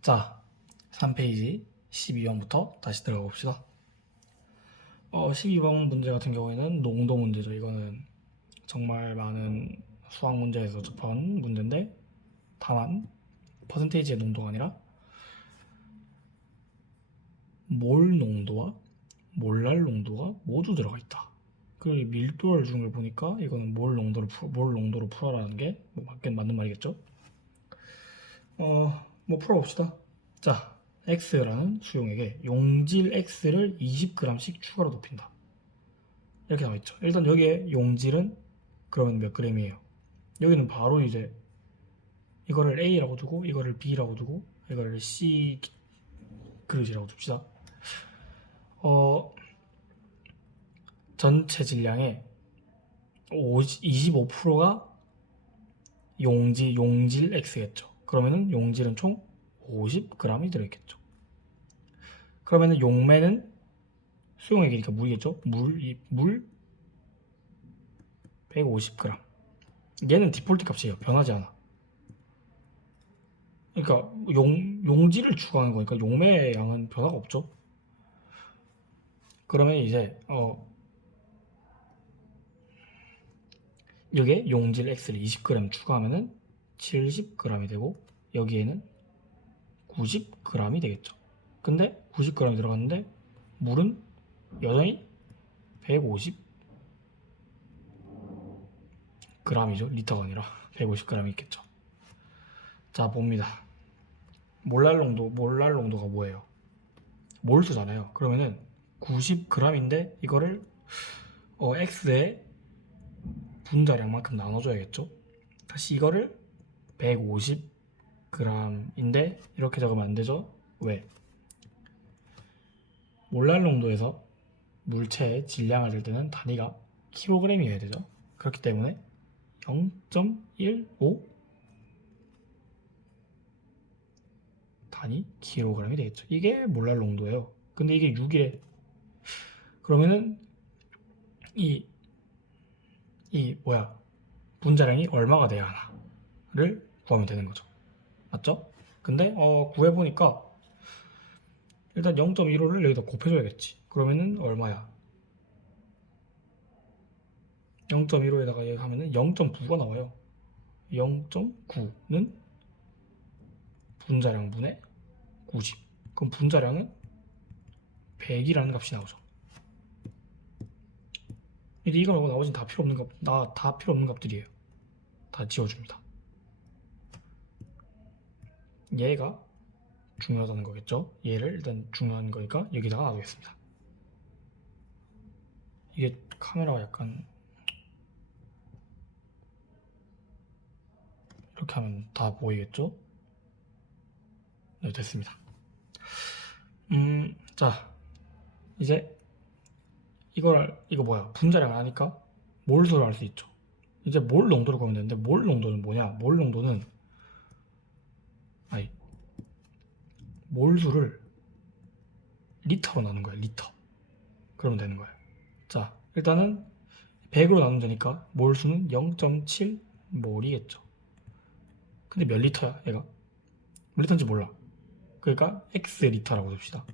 자, 3페이지 12번부터 다시 들어가 봅시다. 12번 문제 같은 경우에는 농도 문제죠. 이거는 정말 많은 수학 문제에서 접한 문제인데, 다만 퍼센테이지의 농도가 아니라 몰 농도와 몰랄 농도가 모두 들어가 있다. 그리고 밀도를 주는 걸 보니까 이거는 몰 농도로 풀어라는 게 맞는 말이겠죠. 풀어봅시다. 자, X라는 수용액에 용질 X를 20g씩 추가로 높인다. 이렇게 나와있죠. 일단 여기에 용질은 그러면 몇 g이에요? 여기는 바로 이제 이거를 A라고 두고 이거를 B라고 두고 이거를 C 그릇이라고 둡시다. 전체 질량의 25%가 용질 X겠죠. 그러면은 용질은 총 50g이 들어있겠죠. 그러면은 용매는 수용액이니까 물이겠죠. 물 150g. 얘는 디폴트 값이에요. 변하지 않아. 그러니까 용질을 추가하는 거니까 용매의 양은 변화가 없죠. 그러면 이제 여기에 용질 X를 20g 추가하면은 70g이 되고 여기에는 90g이 되겠죠. 근데 90g이 들어갔는데 물은 여전히 150g이죠. 리터가 아니라 150g이 있겠죠. 자, 봅니다. 몰랄 농도가 뭐예요? 몰수잖아요. 그러면은 90g인데 이거를 X의 분자량만큼 나눠줘야겠죠. 다시 이거를 150g인데 이렇게 적으면 안 되죠. 왜? 몰랄 농도에서 물체의 질량을 잴 때는 단위가 킬로그램이어야 되죠. 그렇기 때문에 0.15 단위 킬로그램이 되겠죠. 이게 몰랄 농도예요. 근데 이게 6이래. 그러면은 이 분자량이 얼마가 돼야 하나를 구하면 되는 거죠. 맞죠? 근데 구해보니까 일단 0.15를 여기다 곱해줘야겠지. 그러면은 얼마야? 0.15에다가 여기 하면은 0.9가 나와요. 0.9는 분자량 분의 90. 그럼 분자량은 100이라는 값이 나오죠. 근데 이거 말고 나머지는 다 필요 없는 값들이에요. 다 지워줍니다. 얘가 중요하다는 거겠죠. 얘를 일단 중요한 거니까 여기다가 놔두겠습니다. 이게 카메라가 약간 이렇게 하면 다 보이겠죠? 네, 됐습니다. 자, 이제 이거 뭐야? 분자량을 아니까 몰수를 알 수 있죠. 이제 몰 농도를 구하면 되는데 몰 농도는 뭐냐? 몰수를 리터로 나눈 거예요. 리터. 그러면 되는 거예요. 자, 일단은 100으로 나누면 되니까 몰수는 0.7 몰이겠죠. 근데 몇 리터야, 얘가? 몇 리터인지 몰라. 그러니까 X 리터라고 둡시다.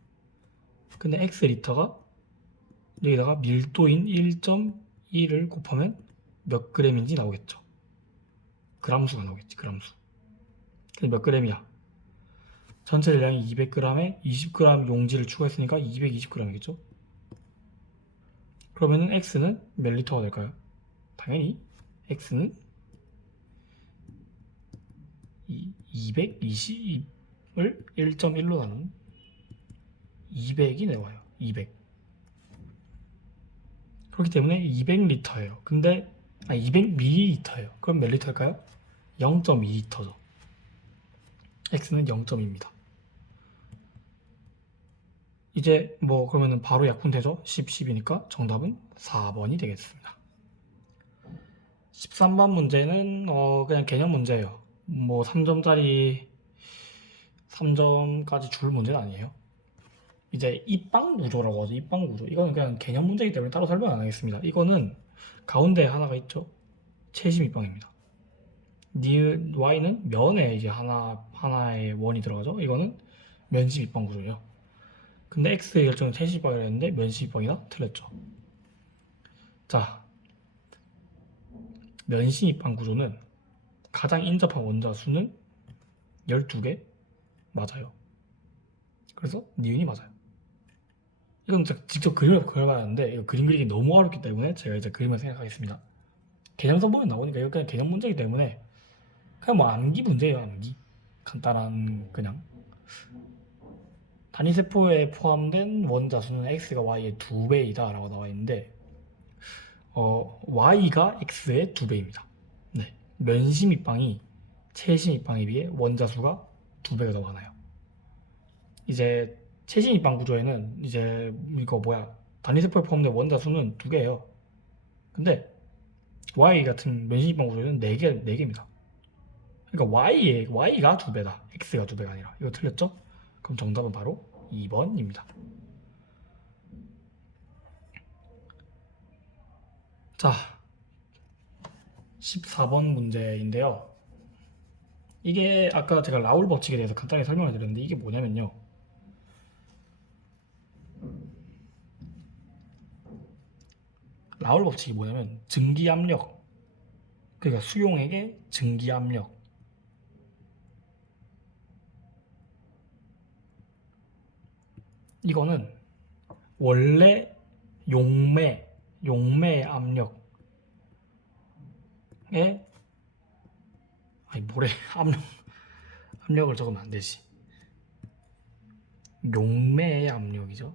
근데 X 리터가 여기다가 밀도인 1.1을 곱하면 몇 g인지 나오겠죠. 그람수가 나오겠지, 그람수. 근데 몇 g이야? 전체 질량이 200g에 20g 용질을 추가했으니까 220g이겠죠. 그러면은 X는 몇 리터가 될까요? 당연히 X는 220을 1.1로 나눈 200이 나와요. 200. 그렇기 때문에 200리터예요. 근데 200ml예요. 그럼 몇 리터일까요? 0.2리터죠. X는 0.2입니다. 이제 그러면은 바로 약분되죠? 10, 10이니까 정답은 4번이 되겠습니다. 13번 문제는 그냥 개념 문제예요. 3점짜리 3점까지 줄 문제는 아니에요. 이제 입방 구조라고 하죠. 입방 구조. 이거는 그냥 개념 문제이기 때문에 따로 설명 안 하겠습니다. 이거는 가운데 하나가 있죠. 채심 입방입니다. y는 면에 이제 하나의 원이 들어가죠. 이거는 면심 입방 구조예요. 근데 x의 결정은 채심 입방이라 했는데 면심 입방이나 틀렸죠. 자, 면심 입방 구조는 가장 인접한 원자 수는 12개 맞아요. 그래서 니은이 맞아요. 이건 직접 그림을 그려봐야 하는데 이거 그림 그리기 너무 어렵기 때문에 제가 이제 그림을 생각하겠습니다. 개념선 보면 나오니까 이거 그냥 개념 문제이기 때문에 그냥 뭐 암기 문제예요. 암기 간단한 그냥 단위세포에 포함된 원자 수는 x가 y의 2배이다 라고 나와 있는데 y가 x의 2배입니다. 네, 면심 입방이 채심 입방에 비해 원자 수가 2배가 더 많아요. 이제 채심 입방 구조에는 이제 이거 단위세포에 포함된 원자 수는 2개예요. 근데 y 같은 면심 입방 구조에는 4개입니다. 그러니까 y가 2배다. x가 2배가 아니라. 이거 틀렸죠? 그럼 정답은 바로 2번입니다. 자, 14번 문제인데요. 이게 아까 제가 라울 법칙에 대해서 간단히 설명을 드렸는데 이게 뭐냐면요. 라울 법칙이 뭐냐면 증기압력, 그러니까 수용액의 증기압력, 이거는 원래 용매 압력에 압력을 적으면 안 되지. 용매의 압력이죠.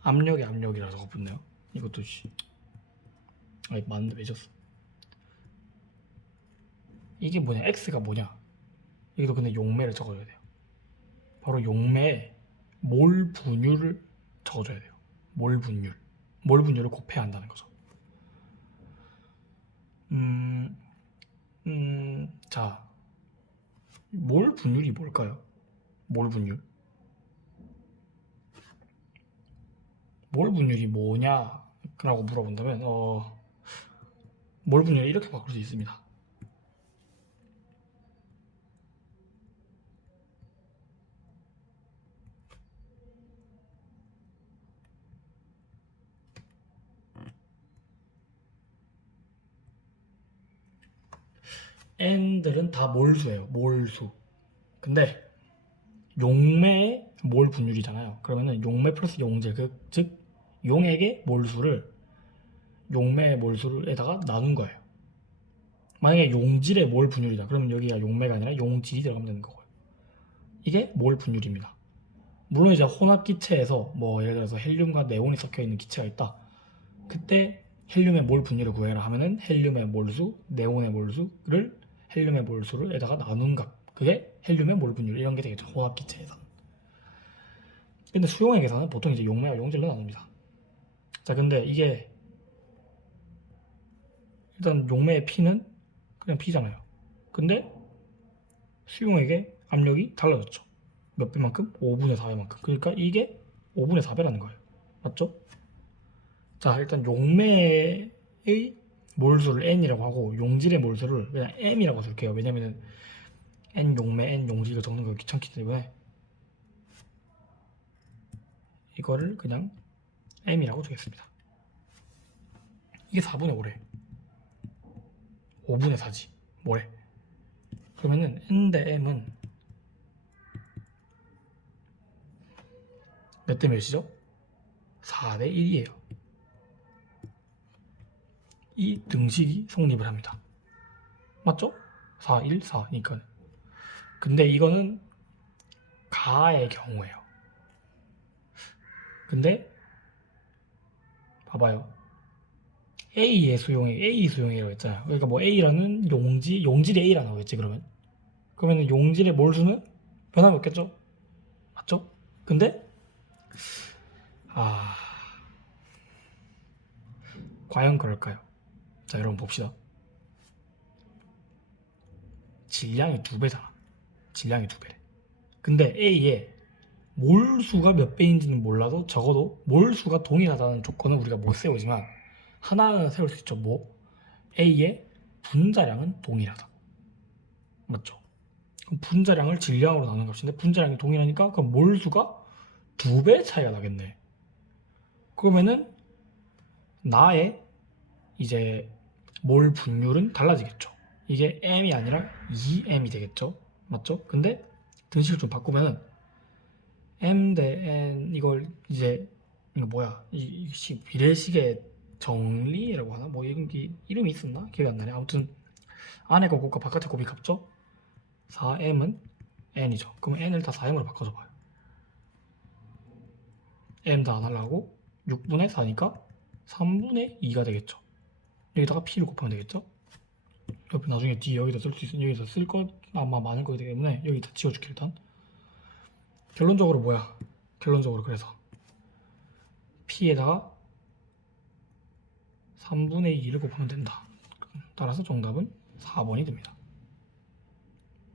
압력의 압력이라 적어붙네요. 이것도 맞는데 왜 졌어? 이게 뭐냐? x가 뭐냐? 여기도 근데 용매를 적어줘야 돼요. 바로 용매에 몰 분율을 적어줘야 돼요. 몰 분율을 곱해야 한다는 거죠. 자, 몰 분율이 뭘까요? 몰 분율이 뭐냐라고 물어본다면 몰 분율을 이렇게 바꿀 수 있습니다. n들은 다 몰수예요. 몰수. 근데 용매의 몰 분율이잖아요. 그러면은 용매 플러스 용질, 즉 용액의 몰수를 용매의 몰수에다가 나눈 거예요. 만약에 용질의 몰 분율이다. 그러면 여기가 용매가 아니라 용질이 들어가면 되는 거고요. 이게 몰 분율입니다. 물론 이제 혼합 기체에서 예를 들어서 헬륨과 네온이 섞여 있는 기체가 있다. 그때 헬륨의 몰 분율을 구해라 하면은 헬륨의 몰수, 네온의 몰수를 헬륨의 몰수를에다가 나눈 값. 그게 헬륨의 몰 분율 이런 게 되겠죠. 혼합 기체에서. 근데 수용액에서는 보통 이제 용매와 용질로 나눕니다. 자, 근데 이게 일단 용매의 P는 그냥 P잖아요. 근데 수용액의 압력이 달라졌죠. 몇 배만큼? 5분의 4배만큼. 그러니까 이게 5분의 4배라는 거예요. 맞죠? 자, 일단 용매의 몰수를 N이라고 하고 용질의 몰수를 그냥 M이라고 쓸게요. 왜냐면은 N 용매, N 용질 적는 거 귀찮기 때문에 이거를 그냥 M이라고 두겠습니다. 이게 4분의 5래. 5분의 4지. 뭐래? 그러면은 N 대 M은 몇 대 몇이죠? 4 대 1이에요. 이 등식이 성립을 합니다. 맞죠? 4, 1, 4니까. 근데 이거는 가의 경우예요. 근데 봐봐요. A 수용액이라고 했잖아요. 그러니까 A라는 용질이 A라고 했지 그러면 용질의 몰수는 변함이 없겠죠? 맞죠? 근데 과연 그럴까요? 자, 여러분 봅시다. 질량이 2배잖아. 질량이 2배래. 근데 A의 몰수가 몇 배인지는 몰라도 적어도 몰수가 동일하다는 조건은 우리가 못 세우지만 하나는 세울 수 있죠. A의 분자량은 동일하다. 맞죠? 그럼 분자량을 질량으로 나눈 값인데 분자량이 동일하니까 그럼 몰수가 2배 차이가 나겠네. 그러면은 나의 이제 몰 분율은 달라지겠죠. 이게 m이 아니라 2m이 되겠죠. 맞죠? 근데 등식을 좀 바꾸면은 m 대 n 이걸 이제 이거 뭐야? 이 비례식의 정리라고 하나? 뭐 이름이 있었나? 기억이 안 나네. 아무튼 안에 거 곱과 바깥에 곱이 값죠? 4m은 n이죠. 그럼 n을 다 4m으로 바꿔줘 봐요. m 다 안 하려고 6분의 4니까 3분의 2가 되겠죠. 여기다가 p를 곱하면 되겠죠. 옆에 나중에 d 여기다 쓸 수 있으니 여기다 쓸 것 아마 많을 거기 때문에 여기다 지워줄게. 일단 결론적으로 뭐야? 결론적으로 그래서 p에다가 3분의 2를 곱하면 된다. 따라서 정답은 4번이 됩니다.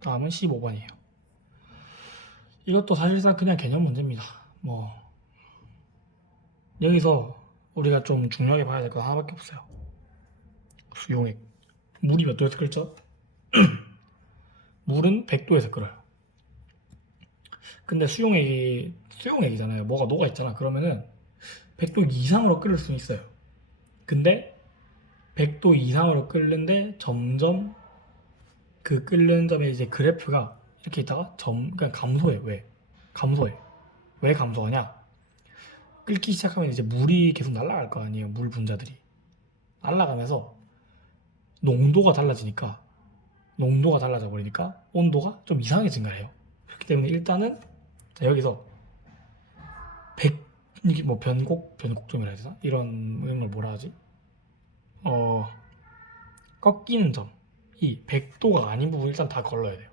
다음은 15번이에요. 이것도 사실상 그냥 개념 문제입니다. 뭐 여기서 우리가 좀 중요하게 봐야 될 거 하나밖에 없어요. 수용액. 물이 몇 도에서 끓죠? 물은 100도에서 끓어요. 근데 수용액이잖아요. 뭐가 녹아있잖아. 그러면은 100도 이상으로 끓을 수는 있어요. 근데 100도 이상으로 끓는데 점점 그 끓는 점의 이제 그래프가 이렇게 있다가 그냥 감소해. 왜? 감소해. 왜 감소하냐? 끓기 시작하면 이제 물이 계속 날아갈 거 아니에요. 물 분자들이. 날아가면서 농도가 달라져 버리니까 온도가 좀 이상하게 증가해요. 그렇기 때문에 일단은 자, 여기서 100 이게 뭐 변곡점이라 해야 되나? 이런 걸 뭐라 하지? 꺾이는 점. 이 100도가 아닌 부분 일단 다 걸러야 돼요.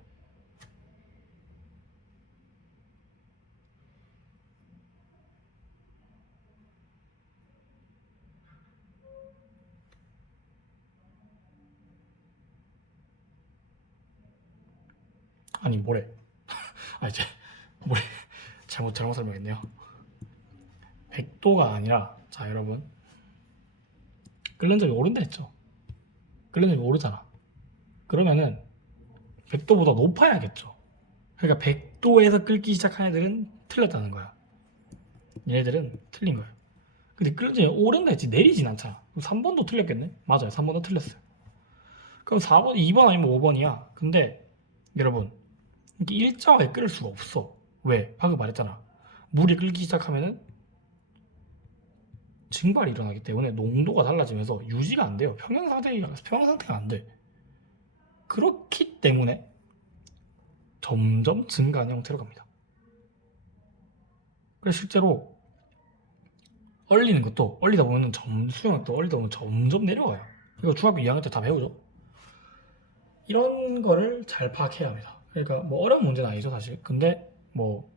아니 뭐래? 아 이제 뭐래? 잘못 설명했네요. 100도가 아니라 자 여러분 끓는 점이 오른다 했죠. 끓는 점이 오르잖아. 그러면은 100도보다 높아야겠죠. 그러니까 100도에서 끓기 시작한 애들은 틀렸다는 거야. 얘네들은 틀린 거예요. 근데 끓는 점이 오른다 했지 내리진 않잖아. 3번도 틀렸겠네? 맞아요. 3번도 틀렸어요. 그럼 4번, 2번 아니면 5번이야. 근데 여러분 이게 일정하게 끓을 수가 없어. 왜? 방금 말했잖아. 물이 끓기 시작하면은 증발이 일어나기 때문에 농도가 달라지면서 유지가 안 돼요. 평형 상태가 안 돼. 그렇기 때문에 점점 증가하는 형태로 갑니다. 그래서 실제로 얼리다 보면 수영학도 얼리다 보면 점점 내려와요. 이거 중학교 2학년 때 다 배우죠. 이런 거를 잘 파악해야 합니다. 그러니까 뭐 어려운 문제는 아니죠 사실. 근데 뭐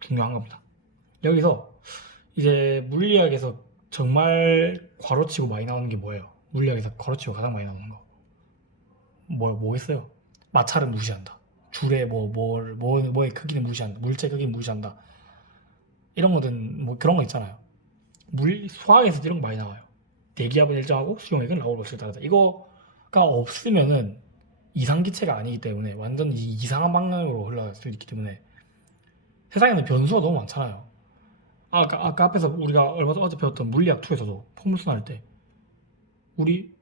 중요한 겁니다. 여기서 이제 물리학에서 정말 괄호치고 많이 나오는 게 뭐예요? 물리학에서 괄호치고 가장 많이 나오는 거 뭐겠어요? 마찰을 무시한다. 줄의 뭐의 크기는 무시한다. 물체 크기는 무시한다. 이런 거든 뭐 그런 거 있잖아요. 수학에서 이런 거 많이 나와요. 대기압은 일정하고 수용액은 라울 법칙에 따르다. 이거가 없으면은 이상기체가 아니기 때문에 완전 이상한 방향으로 흘러갈 수 있기 때문에 세상에는 변수가 너무 많잖아요. 아까 앞에서 우리가 얼마 전에 어제 배웠던 물리학 2에서도 포물선 할 때 우리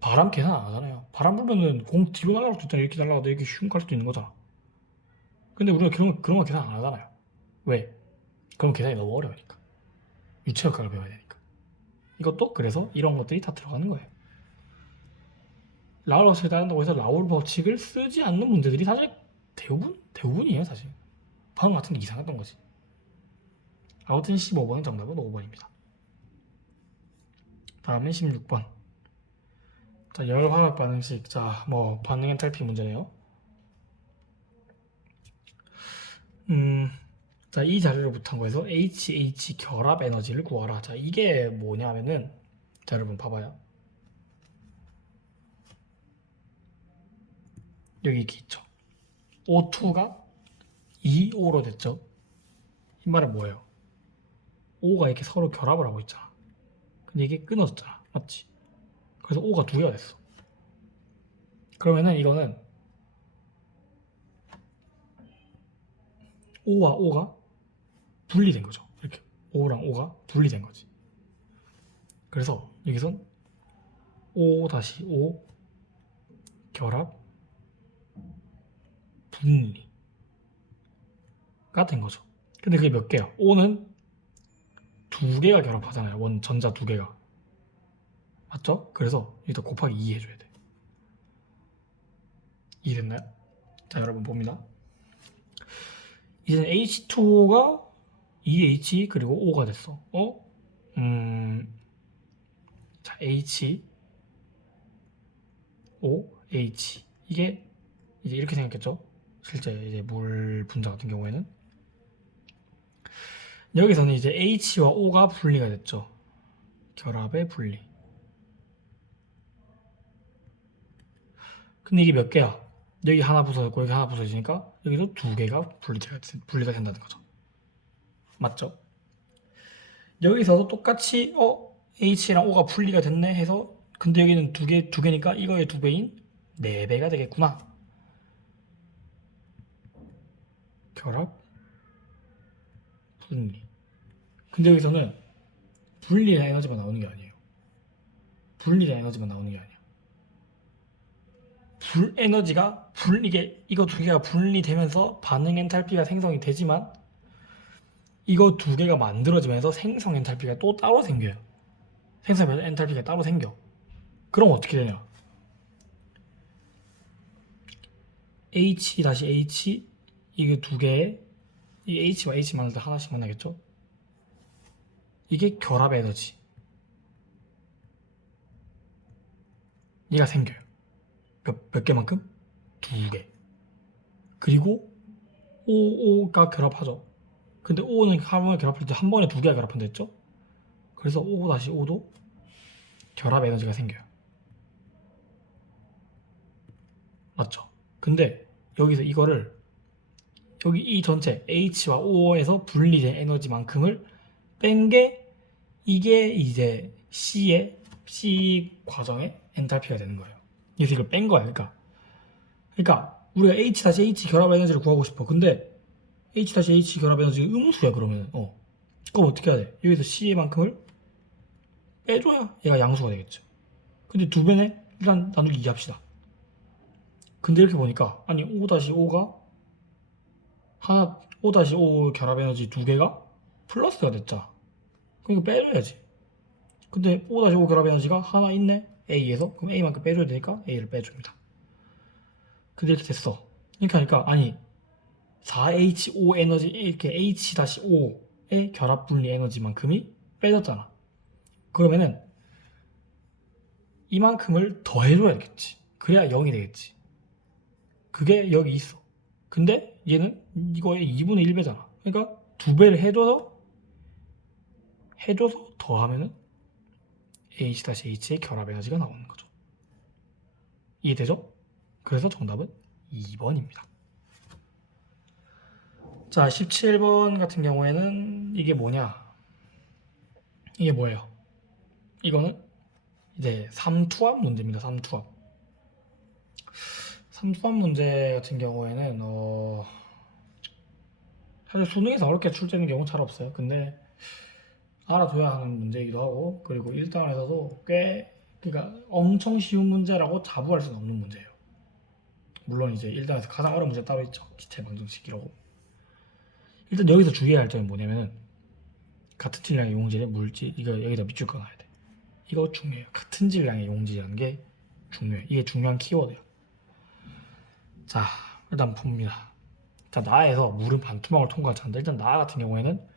바람 계산 안 하잖아요. 바람 불면은 공 뒤로 날아갈 수도 있잖아요. 이렇게 날아가도 이렇게 슝 갈 수도 있는 거잖아. 근데 우리가 그런 거 계산 안 하잖아요. 왜? 그럼 계산이 너무 어려우니까. 유체역학을 배워야 되니까. 이것도 그래서 이런 것들이 다 들어가는 거예요. 라울 법칙에 따른다고 해서 라울 법칙을 쓰지 않는 문제들이 사실 대부분이에요 사실. 방금 같은 게 이상했던 거지. 아무튼 15번은 정답은 5번입니다. 다음에 16번. 자, 열화학 반응식. 자, 뭐 반응 엔탈피 문제네요. 자, 이 자료를 바탕으로 해서 HH 결합 에너지를 구하라. 자, 이게 뭐냐면은 자, 여러분 봐봐요. 여기 이렇게 있죠. O2가 2O로 됐죠. 이 말은 뭐예요? O가 이렇게 서로 결합을 하고 있잖아. 근데 이게 끊어졌잖아. 맞지? 그래서 O가 2개가 됐어. 그러면은 이거는 O와 O가 분리된 거죠. 이렇게 O랑 O가 분리된 거지. 그래서 여기선 O-O 결합 분리가 된 거죠. 근데 그게 몇 개야? O는 두 개가 결합하잖아요. 전자 두 개가. 맞죠? 그래서 여기다 곱하기 2 해줘야 돼. 이해됐나요? 자, 여러분 봅니다. 이제는 H2O가 2H 그리고 O가 됐어. 자, H, O, H. 이게 이제 이렇게 생겼겠죠? 실제 이제 물 분자 같은 경우에는 여기서는 이제 H와 O가 분리가 됐죠. 결합의 분리. 근데 이게 몇 개야? 여기 하나 부서졌고 여기 하나 부서지니까 여기도 두 개가 분리가 된다는 거죠. 맞죠? 여기서도 똑같이 H랑 O가 분리가 됐네 해서 근데 여기는 두 개니까 이거의 두 배인 4배가 되겠구나. 결합 분리. 근데 여기서는 분리된 에너지만 나오는 게 아니에요. 분리된 에너지만 나오는 게 아니에요. 에너지가 이거 두 개가 분리되면서 반응 엔탈피가 생성이 되지만 이거 두 개가 만들어지면서 생성 엔탈피가 또 따로 생겨요. 생성 엔탈피가 따로 생겨. 그럼 어떻게 되냐? H-H 이게 두 개에 이 H와 H 만날 때 하나씩 만나겠죠? 이게 결합 에너지. 얘가 생겨요. 몇 개만큼? 두 개. 그리고 O가 결합하죠. 근데 O는 한 번에 결합할 때 한 번에 두 개가 결합한다 했죠? 그래서 O-O도 결합 에너지가 생겨요. 맞죠? 근데 여기서 이거를 여기 이 전체 H와 O에서 분리된 에너지만큼을 뺀 게 이게 이제 C 과정의 엔탈피가 되는 거예요. 그래서 이걸 뺀 거야. 그러니까 우리가 H-H 결합 에너지를 구하고 싶어. 근데 H-H 결합 에너지가 음수야 그러면 그럼 어떻게 해야 돼? 여기서 C만큼을 빼줘야 얘가 양수가 되겠죠. 근데 두 배네? 일단 나누기 2 합시다. 근데 이렇게 보니까 아니 O-O가 하나 O-O 결합 에너지 두 개가 플러스가 됐잖아. 그러니까 빼줘야지. 근데 O-O 결합 에너지가 하나 있네. A에서 그럼 A만큼 빼줘야 되니까 A를 빼줍니다. 근데 이렇게 됐어. 이렇게 하니까 아니 4HO 에너지 이렇게 H-O의 결합 분리 에너지만큼이 빼졌잖아. 그러면은 이만큼을 더 해줘야겠지. 그래야 0이 되겠지. 그게 여기 있어. 근데 얘는 이거의 2분의 1배잖아. 그러니까 2배를 해줘서 더하면은 H-H의 결합 에너지가 나오는 거죠. 이해되죠? 그래서 정답은 2번입니다. 자, 17번 같은 경우에는 이게 뭐냐? 이게 뭐예요? 이거는 이제 삼투압 문제입니다. 삼투압 문제 같은 경우에는 사실 수능에서 어렵게 출제되는 경우는 잘 없어요. 근데 알아둬야 하는 문제이기도 하고 그리고 1단원에서도 그러니까 엄청 쉬운 문제라고 자부할 수는 없는 문제예요. 물론 이제 1단원에서 가장 어려운 문제 따로 있죠. 기체 방정식이라고. 일단 여기서 주의해야 할 점은 뭐냐면은 같은 질량의 용질에 물질 이거 여기다 밑줄 그어놔야 돼. 이거 중요해요. 같은 질량의 용질이라는 게 중요해요. 이게 중요한 키워드예요. 자, 일단 봅니다. 자, 나에서 물은 반투막을 통과하지 않는다. 일단 나 같은 경우에는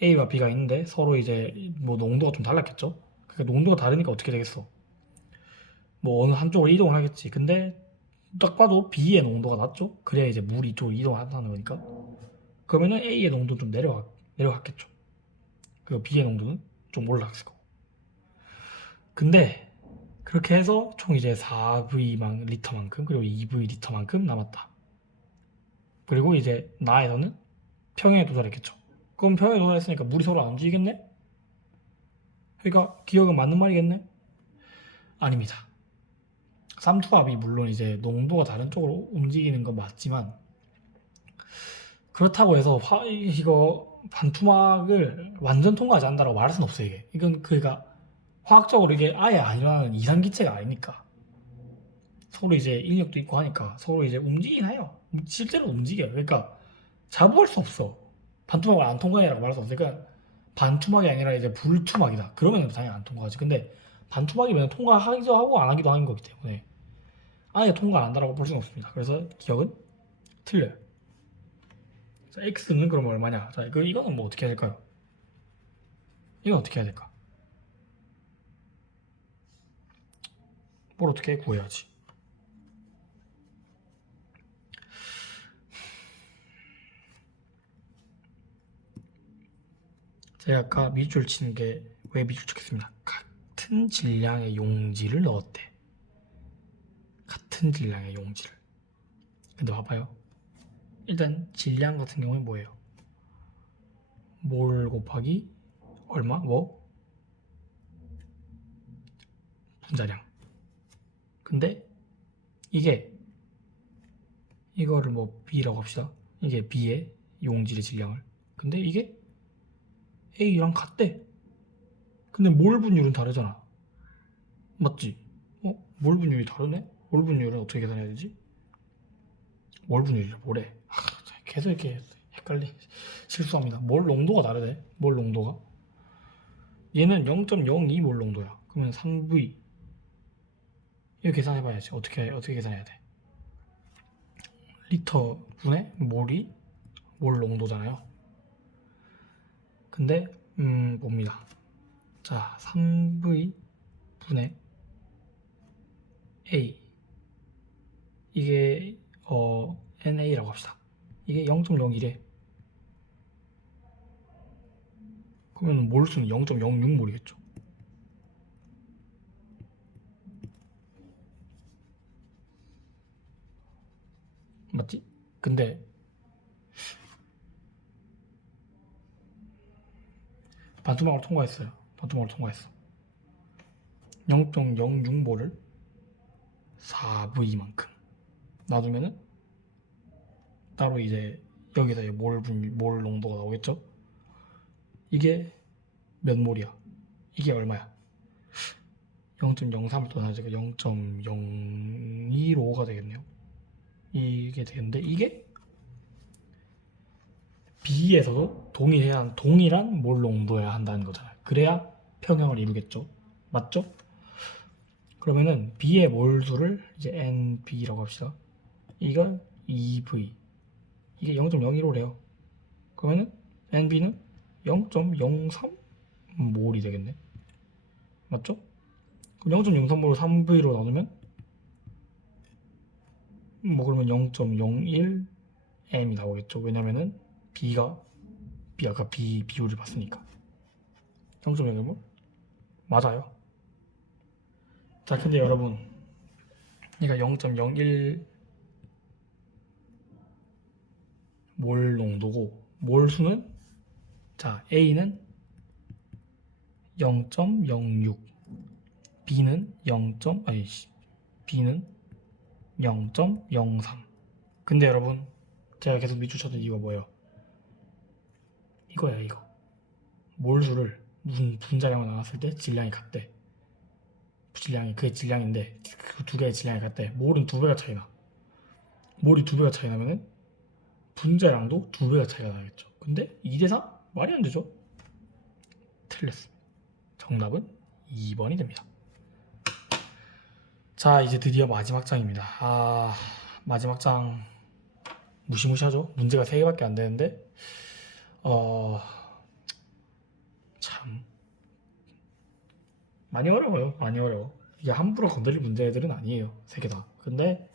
A와 B가 있는데 서로 이제 뭐 농도가 좀 달랐겠죠? 그러니까 농도가 다르니까 어떻게 되겠어? 뭐 어느 한쪽으로 이동을 하겠지. 근데 딱 봐도 B의 농도가 낮죠? 그래야 이제 물이 이쪽으로 이동한다는 거니까. 그러면은 A의 농도는 좀 내려갔겠죠. 그리고 B의 농도는 좀 올라갔을 거고. 근데 그렇게 해서 총 이제 4V 리터만큼 그리고 2V 리터만큼 남았다. 그리고 이제 나에서는 평형에 도달했겠죠. 그럼 평형에 도달했으니까 물이 서로 안 움직이겠네? 그러니까 기억은 맞는 말이겠네? 아닙니다. 삼투압이 물론 이제 농도가 다른 쪽으로 움직이는 건 맞지만 그렇다고 해서 이거 반투막을 완전 통과하지 않는다고 말할 수는 없어요. 이건 그러니까 화학적으로 이게 아예 안 일어나는 이상기체가 아니니까 서로 이제 인력도 있고 하니까 서로 이제 움직이긴 해요. 실제로 움직여요. 그러니까 자부할 수 없어. 반투막을 안 통과해라고 말할 수 없어. 그러니까 반투막이 아니라 이제 불투막이다. 그러면 당연히 안 통과하지. 근데 반투막이면 통과하기도 하고 안 하기도 하는 거기 때문에 아예 통과 안 한다라고 볼 수는 없습니다. 그래서 기억은 틀려요. 자, x는 그럼 얼마냐? 자, 이거는 뭐 어떻게 해야 될까요? 이건 어떻게 해야 될까? 뭘 어떻게 구해야지? 제가 아까 밑줄 치는 게 왜 밑줄 찍겠습니다. 같은 질량의 용지를 넣었대. 같은 질량의 용지를. 근데 봐봐요. 일단 질량 같은 경우는 뭐예요? 몰 곱하기 얼마? 뭐? 분자량. 근데 이게 이거를 뭐 B라고 합시다. 이게 B의 용질의 질량을. 근데 이게 A랑 같대. 근데 몰 분율은 다르잖아. 맞지? 몰 분율이 다르네? 몰 분율은 어떻게 계산해야 되지? 몰 분율이 뭐래? 계속 이렇게 헷갈리 실수합니다. 몰 농도가 다르네. 몰 농도가. 얘는 0.02 몰 농도야. 그러면 3V. 이거 계산해봐야지. 어떻게 계산해야 돼? 리터 분의 몰이 몰 농도잖아요. 근데 봅니다. 자, 3V 분의 A 이게 NA라고 합시다. 이게 0.01에 그러면 몰수는 0.06몰이겠죠. 맞지? 근데 반투막으로 통과했어요. 반투막으로 통과했어. 0.06몰을 4V만큼 놔두면은 따로 이제 여기서 몰 농도가 나오겠죠? 이게 몇 몰이야? 이게 얼마야? 0.03을 또 나중에 0.025가 되겠네요. 이게 되는데 이게 B에서도 동일한 몰 농도여야 한다는 거잖아요. 그래야 평형을 이루겠죠. 맞죠? 그러면은 B의 몰수를 이제 NB라고 합시다. 이걸 2V. 이게 0.015래요. 그러면은 NB는 0.03 몰이 되겠네. 맞죠? 그럼 0.03몰을 3V로 나누면 뭐 그러면 0.01M이 나오겠죠. 왜냐면은 아까 비율을 봤으니까 0.01몰 맞아요. 자, 근데 여러분, 그러니까 0.01 몰 농도고 몰수는 자 A는 0.06 B는 0.03. 근데 여러분, 제가 계속 밑줄 쳤던 이유가 뭐예요? 이거야, 이거. 몰수를 무슨 분자량을 나눴을 때 질량이 같대. 질량이 그게 질량인데 그 두 개의 질량이 같대. 몰은 두 배가 차이 나. 몰이 두 배가 차이 나면은 분자량도 두 배가 차이가 나겠죠. 근데 2대4? 말이 안 되죠. 틀렸습니다. 정답은 2번이 됩니다. 자, 이제 드디어 마지막 장입니다. 마지막 장 무시무시하죠? 문제가 3개밖에 안 되는데 참 많이 어려워요. 많이 어려워. 이게 함부로 건드릴 문제들은 아니에요. 3개 다. 근데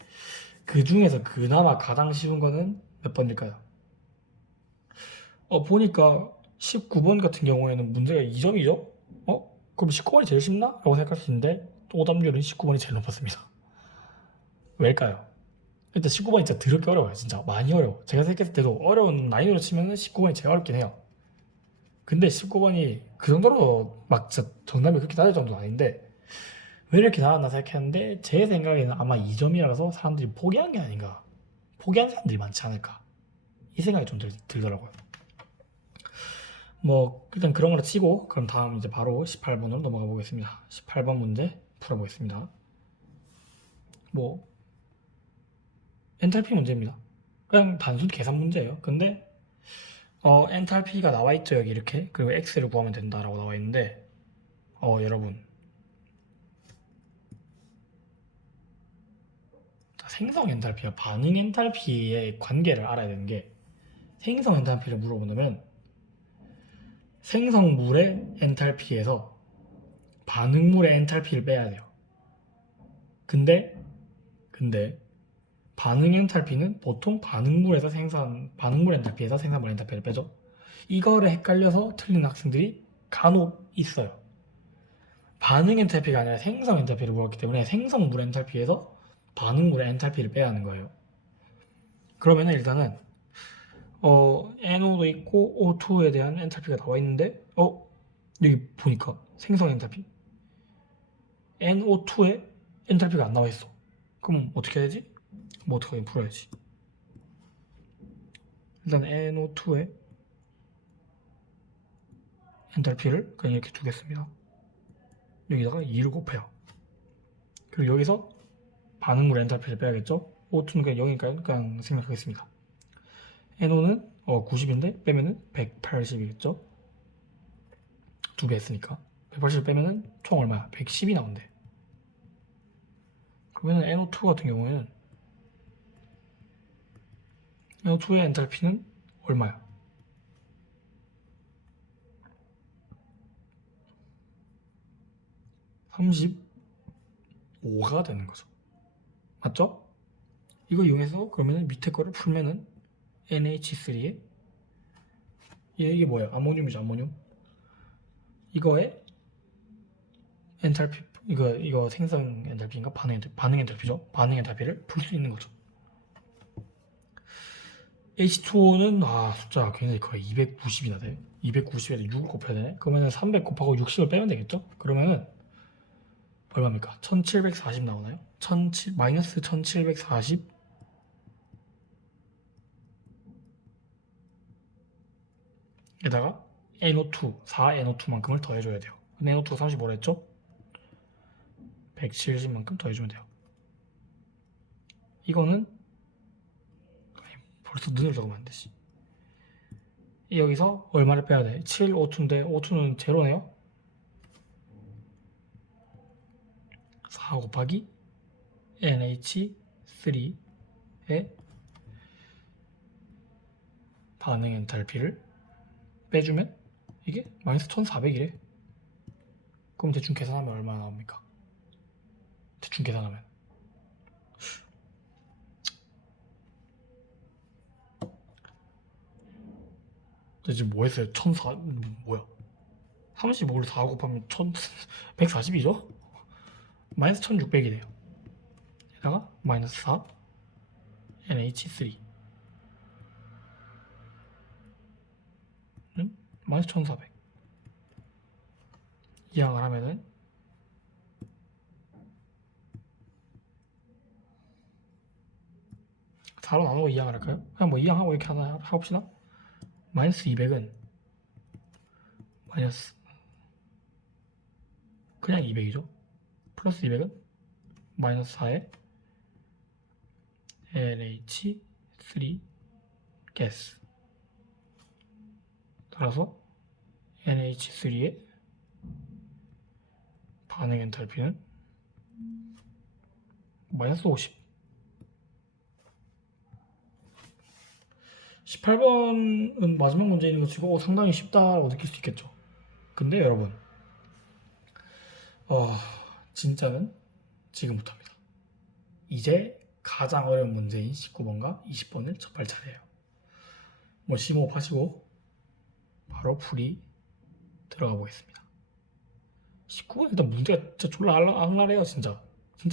그 중에서 그나마 가장 쉬운 거는 몇 번일까요? 보니까 19번 같은 경우에는 문제가 2점이죠? 그럼 19번이 제일 쉽나? 라고 생각할 수 있는데 오답률은 19번이 제일 높았습니다. 왜일까요? 일단 19번이 진짜 더럽게 어려워요. 진짜 많이 어려워. 제가 생각했을 때도 어려운 난이도로 치면 19번이 제일 어렵긴 해요. 근데 19번이 그 정도로 막 진짜 정답이 그렇게 낮을 정도는 아닌데 왜 이렇게 나왔나 생각했는데 제 생각에는 아마 2점이라서 사람들이 포기한 게 아닌가. 포기한 사람들이 많지 않을까. 이 생각이 좀 들더라고요. 뭐 일단 그런 거로 치고 그럼 다음 이제 바로 18번으로 넘어가 보겠습니다. 18번 문제 풀어보겠습니다. 뭐 엔탈피 문제입니다. 그냥 단순 계산 문제예요. 근데 엔탈피가 나와 있죠 여기 이렇게. 그리고 x를 구하면 된다라고 나와 있는데 여러분 생성 엔탈피와 반응 엔탈피의 관계를 알아야 되는 게, 생성 엔탈피를 물어본다면 생성물의 엔탈피에서 반응물의 엔탈피를 빼야 돼요. 근데 반응 엔탈피는 보통 반응물 엔탈피에서 생산물 엔탈피를 빼죠. 이거를 헷갈려서 틀린 학생들이 간혹 있어요. 반응 엔탈피가 아니라 생성 엔탈피를 물었기 때문에 생성물 엔탈피에서 반응물의 엔탈피를 빼야 하는 거예요. 그러면 일단은 NO도 있고 O2에 대한 엔탈피가 나와 있는데 여기 보니까 생성 엔탈피 NO2에 엔탈피가 안 나와 있어. 그럼 어떻게 해야 되지? 뭐 어떻게 풀어야지. 일단 NO2에 엔탈피를 그냥 이렇게 두겠습니다. 여기다가 2를 곱해요. 그리고 여기서 반응물 엔탈피를 빼야겠죠? O2는 그냥 0이니까 그냥 생략하겠습니다. NO는 90인데 빼면은 180이겠죠? 2배 했으니까 180을 빼면은 총 얼마야? 110이 나온대. 그러면은 NO2 같은 경우에는 NO2의 엔탈피는 얼마야? 35가 되는 거죠. 맞죠? 이거 이용해서 그러면은 밑에 거를 풀면은 NH3에 이게 뭐예요? 아모늄이죠, 아모늄. 이거에 엔탈피 이거 생성 엔탈피인가 반응 엔탈피죠. 반응 엔탈피를 풀 수 있는 거죠. H2O는 숫자가 굉장히 거의 290이나 돼. 290에서 6을 곱해야 되네. 그러면은 300 곱하고 60을 빼면 되겠죠? 그러면은 얼마입니까? 1740 나오나요? 마이너스 1740 에다가 NO2, 4NO2만큼을 더해줘야 돼요. NO2가 35라 했죠? 170만큼 더해주면 돼요. 이거는 벌써 눈을 적으면 안 되지. 여기서 얼마를 빼야 돼? 7, 5,2인데 5,2는 제로네요? 4 곱하기 NH3의 반응 엔탈피를 빼주면 이게 마이너스 1400이래. 그럼 대충 계산하면 얼마나 나옵니까? 대충 계산하면 지금 뭐 했어요? 1004 뭐야? 35를 4 곱하면 140이죠? 마이너스 1600이래요. 게다가 마이너스 4 NH3는 마이너스 1400 이항을 하면은 4로 나누고 이항을 할까요? 그냥 뭐 이항하고 이렇게 하나 해봅시다. 마이너스 200은 마이너스 그냥 200이죠. 플러스 200은 마이너스 4에 NH3 가스. 따라서 NH3의 반응 엔탈피는 마이너스 50. 18번은 마지막 문제인 것 치고 상당히 쉽다고 느낄 수 있겠죠. 근데 여러분 진짜는 지금부터입니다. 이제 가장 어려운 문제인 19번과 20번을 접할 차례예요. 뭐 심호흡하시고 바로 풀이 들어가 보겠습니다. 19번 일단 문제가 진짜 졸라 악랄해요. 진짜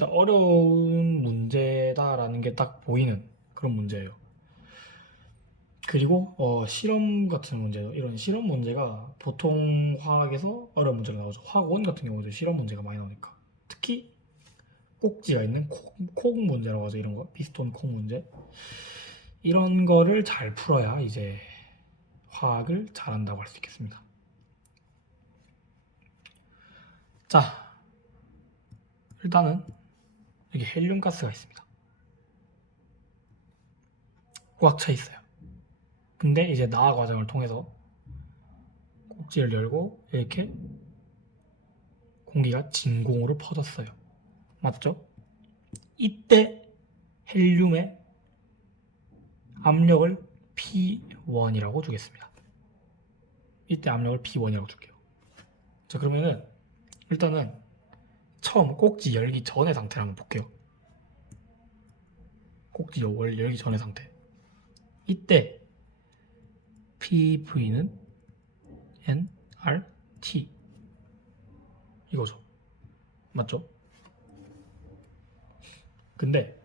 어려운 문제다라는 게 딱 보이는 그런 문제예요. 그리고 실험 같은 문제도 이런 실험 문제가 보통 화학에서 어려운 문제가 나오죠. 화학원 같은 경우도 실험 문제가 많이 나오니까. 특히 꼭지가 있는 콕 문제라고 하죠. 이런 거 피스톤 콕 문제. 이런 거를 잘 풀어야 이제 화학을 잘한다고 할 수 있겠습니다. 자, 일단은 여기 헬륨 가스가 있습니다. 꽉 차 있어요. 근데 이제 나화 과정을 통해서 꼭지를 열고 이렇게 공기가 진공으로 퍼졌어요. 맞죠? 이때 헬륨의 압력을 P1이라고 주겠습니다. 이때 압력을 P1이라고 줄게요. 자, 그러면은 일단은 처음 꼭지 열기 전의 상태를 한번 볼게요. 꼭지 열기 전의 상태. 이때 PV는 nRT 이거죠. 맞죠? 근데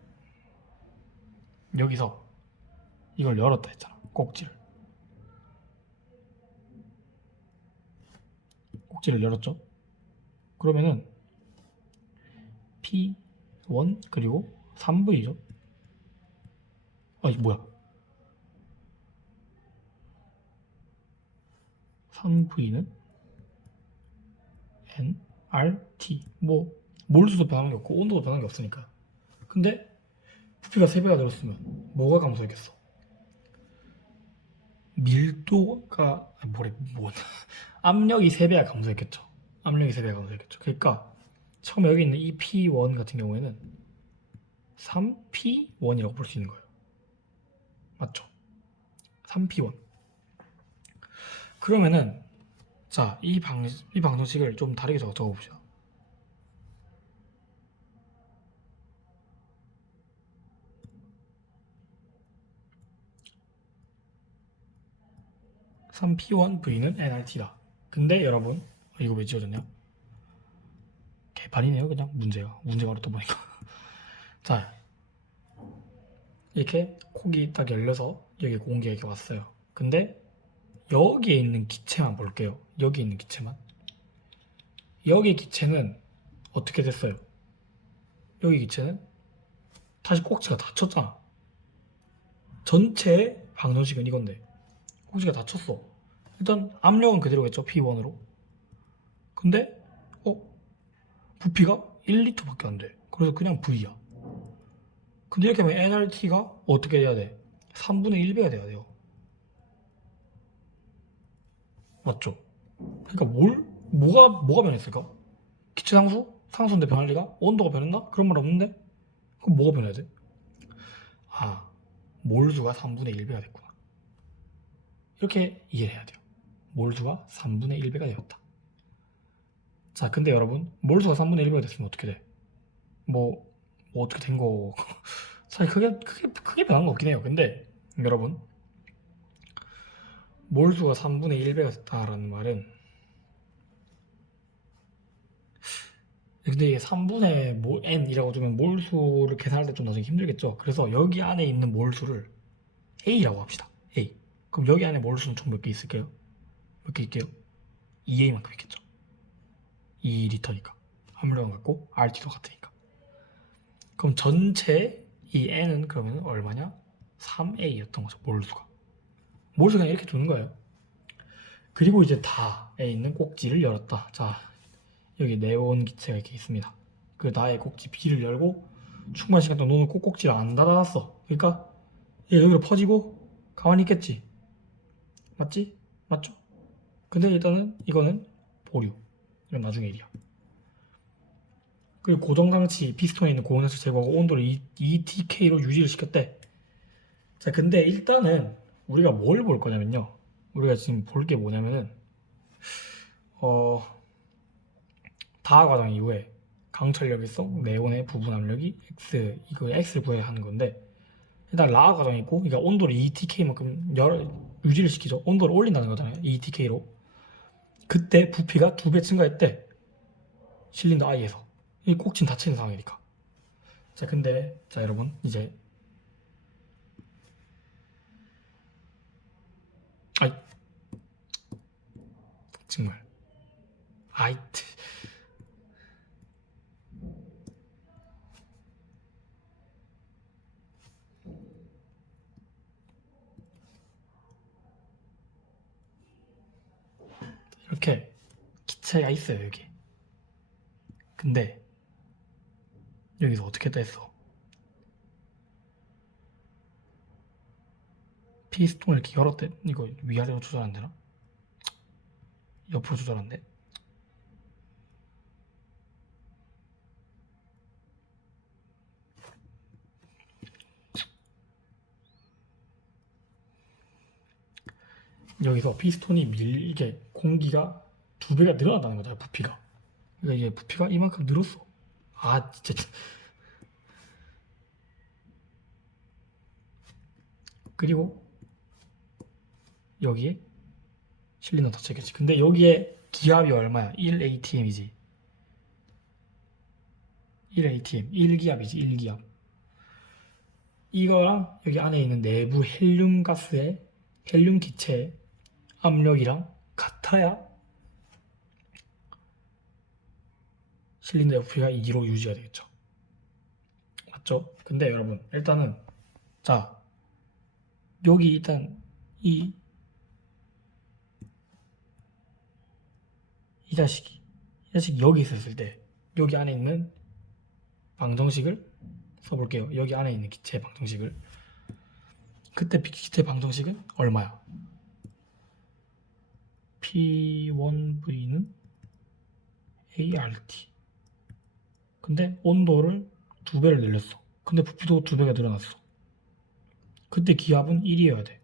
여기서 이걸 열었다 했잖아. 꼭지를 열었죠. 그러면은 P1 그리고 3V죠. 이 뭐야? 3V는 nRT 뭐 몰수도 변한 게 없고 온도도 변한 게 없으니까. 근데 부피가 3배가 늘었으면 뭐가 감소했겠어? 밀도가 압력이 3배가 감소했겠죠. 그러니까 처음 여기 있는 이 P1 같은 경우에는 3P1이라고 볼 수 있는 거예요. 맞죠? 3P1. 그러면은 자, 이 방정식을 좀 다르게 적어봅시다. (3P1V는 nRT다) 근데 여러분 이거 왜 지워졌냐? 개판이네요. 그냥 문제가 어렵다 보니까. 자, 이렇게 콕이 딱 열려서 여기 공기가 이렇게 왔어요. 근데 여기에 있는 기체만 볼게요. 여기 있는 기체만. 여기 기체는 어떻게 됐어요? 여기 기체는 다시 꼭지가 닫혔잖아. 전체 방정식은 이건데 꼭지가 닫혔어. 일단 압력은 그대로겠죠. P1으로. 근데 부피가 1리터밖에 안 돼. 그래서 그냥 V야. 근데 이렇게 하면 nRT가 어떻게 돼야 돼? 3분의 1배가 돼야 돼요. 맞죠? 그러니까 뭐가 변했을까? 기체 상수? 상수인데 변할 리가? 온도가 변했나? 그런 말 없는데? 그럼 뭐가 변해야 돼? 몰수가 3분의 1배가 됐구나. 이렇게 이해를 해야 돼요. 몰수가 3분의 1배가 되었다. 자, 근데 여러분, 몰수가 3분의 1배가 됐으면 어떻게 돼? 뭐 어떻게 된 거, 사실 크게 변한 거 없긴 해요. 근데 여러분, 몰수가 3분의 1배가 됐다라는 말은, 근데 이게 3분의 n이라고 주면 몰수를 계산할 때 좀 나중에 힘들겠죠. 그래서 여기 안에 있는 몰수를 A라고 합시다. A. 그럼 여기 안에 몰수는 총 몇 개 있을게요? 몇 개 있게요? 2A만큼 있겠죠. 2리터니까. 함유量같고 RT도 같으니까. 그럼 전체 이 N은 그러면 얼마냐? 3A였던 거죠. 몰수가 그냥 이렇게 주는 거예요. 그리고 이제 다에 있는 꼭지를 열었다. 자, 여기 네온 기체가 이렇게 있습니다. 그 나의 꼭지 B를 열고 충분한 시간 동안 눈을 꼭 꼭지를 안 닫아놨어. 그러니까 얘 여기로 퍼지고 가만히 있겠지. 맞지? 맞죠? 근데 일단은 이거는 보류. 이건 나중에 일이야. 그리고 고정장치 피스톤에 있는 고정장치 제거하고 온도를 ETK로 유지를 시켰대. 자, 근데 일단은 우리가 뭘 볼 거냐면요. 우리가 지금 볼 게 뭐냐면은 다화 과정 이후에 강철력일성 네온의 부분 압력이 X, 이거 X를 구해야 하는 건데, 일단 라하 과정이 있고, 그러니까 온도를 ETK만큼 유지를 시키죠. 온도를 올린다는 거잖아요. ETK로. 그때 부피가 2배 증가했대. 실린더 I에서. 이 꼭지는 닫히는 상황이니까. 자, 근데 자, 여러분, 이제 아이, 정말 아이트. 이렇게 기체가 있어요 여기. 근데 여기서 어떻게 했다 했어? 피스톤을 이렇게 열었대. 이거 위아래로 조절 안 되나? 옆으로 조절 안 돼? 여기서 피스톤이 밀게 공기가 2배가 늘어난다는 거죠 부피가. 그러니까 이게 부피가 이만큼 늘었어. 아 진짜. 그리고 여기에 실린더 닫혀있겠지. 근데 여기에 기압이 얼마야? 1atm이지. 1atm 1기압이지. 1기압. 이거랑 여기 안에 있는 내부 헬륨 가스의 헬륨 기체의 압력이랑 같아야 실린더의 부피가 2로 유지가 되겠죠. 맞죠? 근데 여러분 일단은 자 여기 일단 이 자식이 여기 있었을 때 여기 안에 있는 방정식을 써볼게요. 여기 안에 있는 기체 방정식을. 그때 기체 방정식은 얼마야? P1V는 ART. 근데 온도를 2배를 늘렸어. 근데 부피도 2배가 늘어났어. 그때 기압은 1이어야 돼.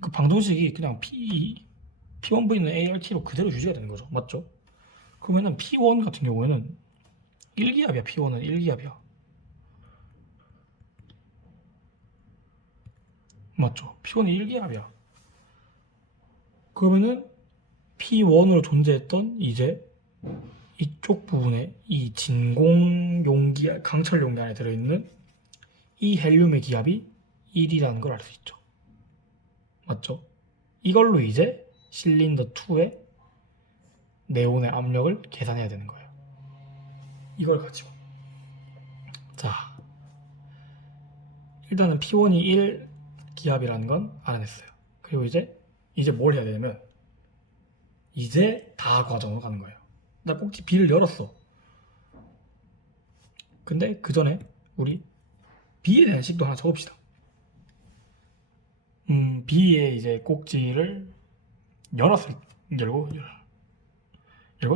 그 방정식이 그냥 P1V는 ART로 그대로 유지가 되는 거죠. 맞죠? 그러면은 P1 같은 경우에는 1기압이야. P1은 1기압이야. 맞죠? P1은 1기압이야. 그러면은 P1으로 존재했던 이제 이쪽 부분에 이 진공 용기, 강철 용기 안에 들어있는 이 헬륨의 기압이 1이라는 걸 알 수 있죠. 맞죠? 이걸로 이제 실린더 2의 네온의 압력을 계산해야 되는 거예요. 이걸 가지고. 자, 일단은 P1이 1 기압이라는 건 알아냈어요. 그리고 이제 뭘 해야 되냐면 이제 다 과정으로 가는 거예요. 나 꼭지 B를 열었어. 근데 그 전에 우리 B에 대한 식도 하나 적읍시다. B의 이제 꼭지를 열고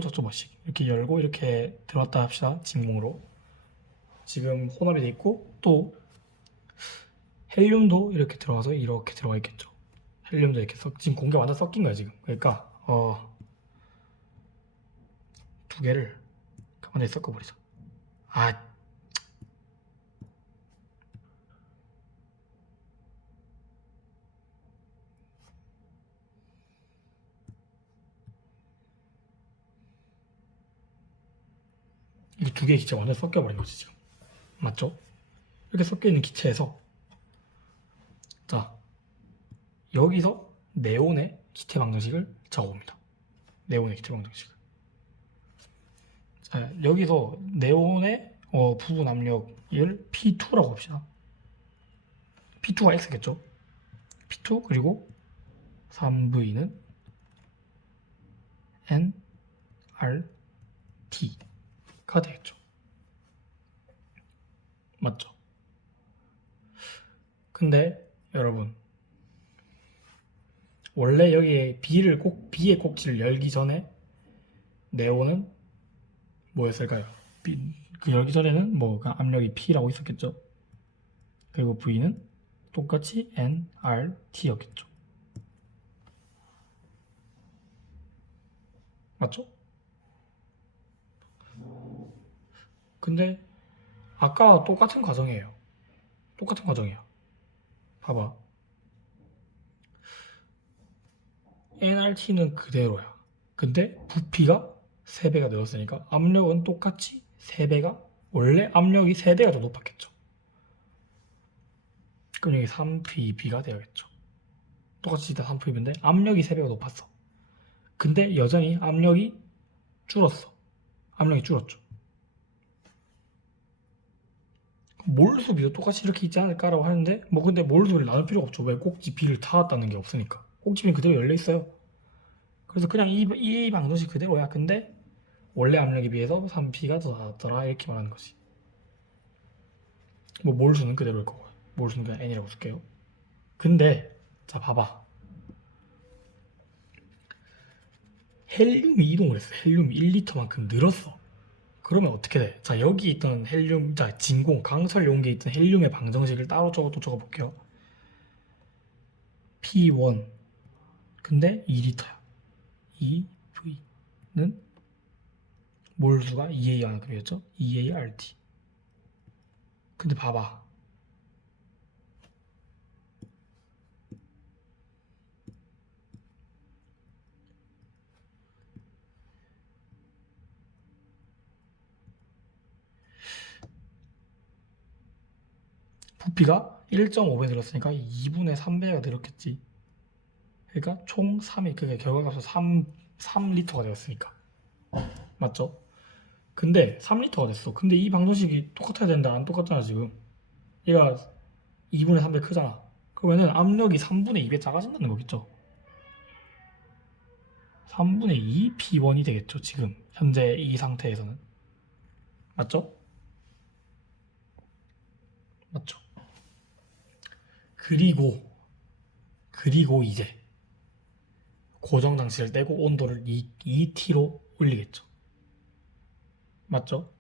저쪽 뭐씩 이렇게 열고 이렇게 들어왔다 합시다. 진공으로. 지금 혼합이 돼 있고 또 헬륨도 이렇게 들어가서 이렇게 들어가 있겠죠. 헬륨도 이렇게 지금 공기가 완전 섞인 거야 지금. 그러니까 두 개를 완전히 섞어버리자. 이게 두 개의 기체가 완전 섞여버린 거지 지금. 맞죠? 이렇게 섞여있는 기체에서 자 여기서 네온의 기체 방정식을 적어봅니다. 네온의 기체 방정식을. 자 여기서 네온의 부분 압력을 P2라고 합시다. P2가 X겠죠? P2 그리고 3V는 nRT가 되겠죠. 맞죠? 근데 여러분 원래 여기에 B의 꼭지를 열기 전에 네온은 뭐였을까요? 그 열기 전에는 뭐 압력이 P라고 있었겠죠. 그리고 V는 똑같이 nRT였겠죠. 맞죠? 근데 아까 똑같은 과정이에요. 똑같은 과정이야. 봐봐. nRT는 그대로야. 근데 부피가 3배가 늘었으니까 압력은 똑같이 3배가 원래 압력이 3배가 더 높았겠죠. 그럼 여기 3PB가 되어야겠죠. 똑같이 다 3PB인데 압력이 3배가 높았어. 근데 여전히 압력이 줄었어. 압력이 줄었죠. 몰수비도 똑같이 이렇게 있지 않을까라고 하는데 근데 몰수비를 나눌 필요가 없죠. 왜 꼭지 B를 닿았다는 게 없으니까. 옥집이 그대로 열려 있어요. 그래서 그냥 이 방정식 그대로야. 근데 원래 압력에 비해서 3P가 더 나왔더라 이렇게 말하는 거지. 뭐 몰수는 그대로일 거고 몰수는 그냥 N이라고 쓸게요. 근데 자 봐봐, 헬륨이 이동을 했어. 헬륨이 1리터만큼 늘었어. 그러면 어떻게 돼? 자 여기 있던 헬륨, 자 진공 강철 용기에 있던 헬륨의 방정식을 따로 또 적어볼게요. P1 근데 2리터야. 2V는 몰수가 2A만큼이었죠? 2ART. 근데 봐봐, 부피가 1.5배 늘었으니까 2분의 3배가 늘었겠지. 그러니까 총 3이, 그게 결과값은 3리터가 되었으니까. 맞죠? 근데 3리터가 됐어. 근데 이 방정식이 똑같아야 되는데 안 똑같잖아 지금. 얘가 2분의 3배 크잖아. 그러면은 압력이 3분의 2배 작아진다는 거겠죠. 3분의 2 P1이 되겠죠 지금 현재 이 상태에서는. 맞죠? 맞죠? 그리고 이제 고정 장치를 떼고 온도를 2T로 올리겠죠. 맞죠?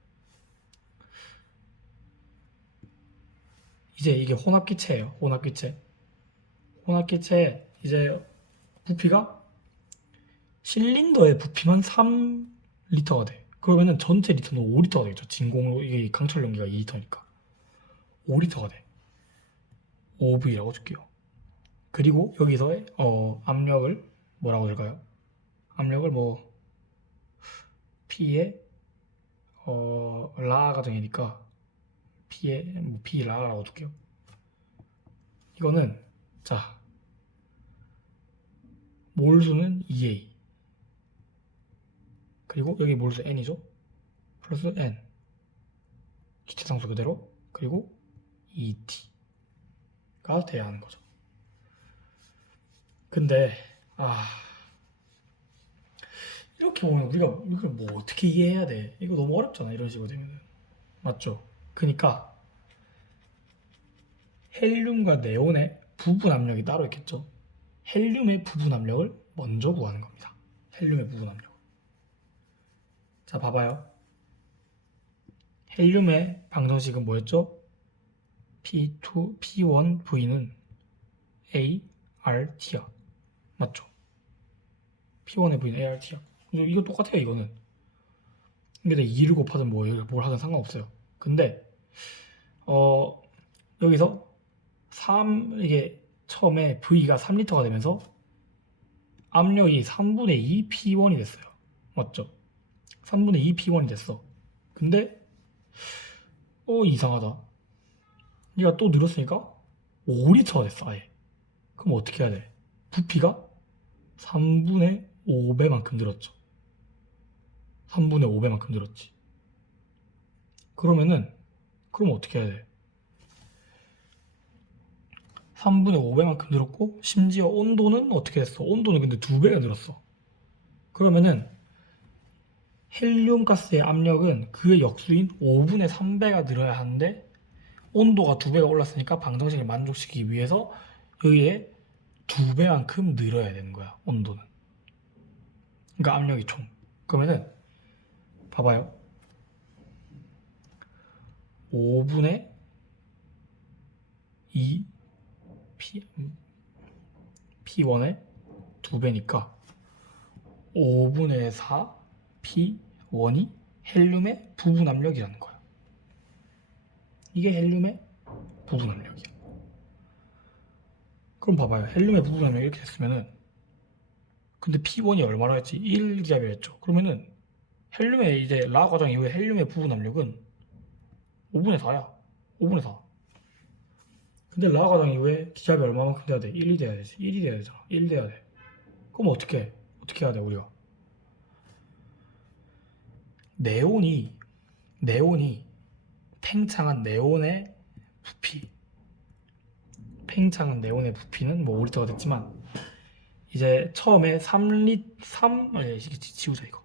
이제 이게 혼합기체예요. 혼합기체에 이제 부피가 실린더의 부피만 3리터가 돼. 그러면은 전체 리터는 5리터가 되겠죠. 진공으로 이게 강철 용기가 2리터니까 5리터가 돼. 5V라고 줄게요. 그리고 여기서 압력을 뭐라고 줄까요? 압력을 뭐 P에 라 가정이니까 P에 뭐 P 라라고 줄게요. 이거는 자 몰수는 2A 그리고 여기 몰수 N이죠. 플러스 N 기체상수 그대로 그리고 2T가 돼야 하는 거죠. 근데 이렇게 보면 우리가 이걸 뭐 어떻게 이해해야 돼? 이거 너무 어렵잖아 이런 식으로 되면은. 맞죠? 그러니까 헬륨과 네온의 부분 압력이 따로 있겠죠. 헬륨의 부분 압력을 먼저 구하는 겁니다. 헬륨의 부분 압력. 자 봐봐요. 헬륨의 방정식은 뭐였죠? P1V는 ART야. 맞죠? P1의 V는 ART야. 이거 똑같아요 이거는. 근데 2를 곱하든 뭘 하든 상관없어요. 근데 여기서 이게 처음에 V가 3리터가 되면서 압력이 3분의 2 P1이 됐어요. 맞죠? 3분의 2 P1이 됐어. 근데 이상하다. 얘가 또 늘었으니까 5리터가 됐어 아예. 그럼 어떻게 해야 돼? 부피가 3분의 5배만큼 늘었죠. 3분의 5배만큼 늘었지. 그럼 어떻게 해야 돼? 3분의 5배만큼 늘었고 심지어 온도는 어떻게 됐어? 온도는 근데 2배가 늘었어. 그러면은 헬륨 가스의 압력은 그의 역수인 5분의 3배가 늘어야 하는데 온도가 2배가 올랐으니까 방정식을 만족시키기 위해서 여기에 2배만큼 늘어야 되는 거야 온도는. 그러니까 압력이 총. 그러면은 봐봐요. 5분의 2 P1의 2배니까 5분의 4 P1이 헬륨의 부분 압력이라는 거야. 이게 헬륨의 부분 압력이야. 그럼 봐봐요. 헬륨의 부분 압력이 이렇게 됐으면은 근데 P1이 얼마나 했지? 1기압이었죠. 그러면은 헬륨의 이제 라 과정 이후에 헬륨의 부분 압력은 5분의 4야. 5분의 4. 근데 라 과정 이후에 기압이 얼마만큼 돼야 돼? 1이 돼야 되지. 1이 돼야 되잖아. 1 돼야 돼. 그럼 어떻게 해? 어떻게 해야 돼 우리가? 네온이 팽창한 네온의 부피, 팽창한 네온의 부피는 뭐 5리터가 됐지만 이제 처음에 3 지우자 이거.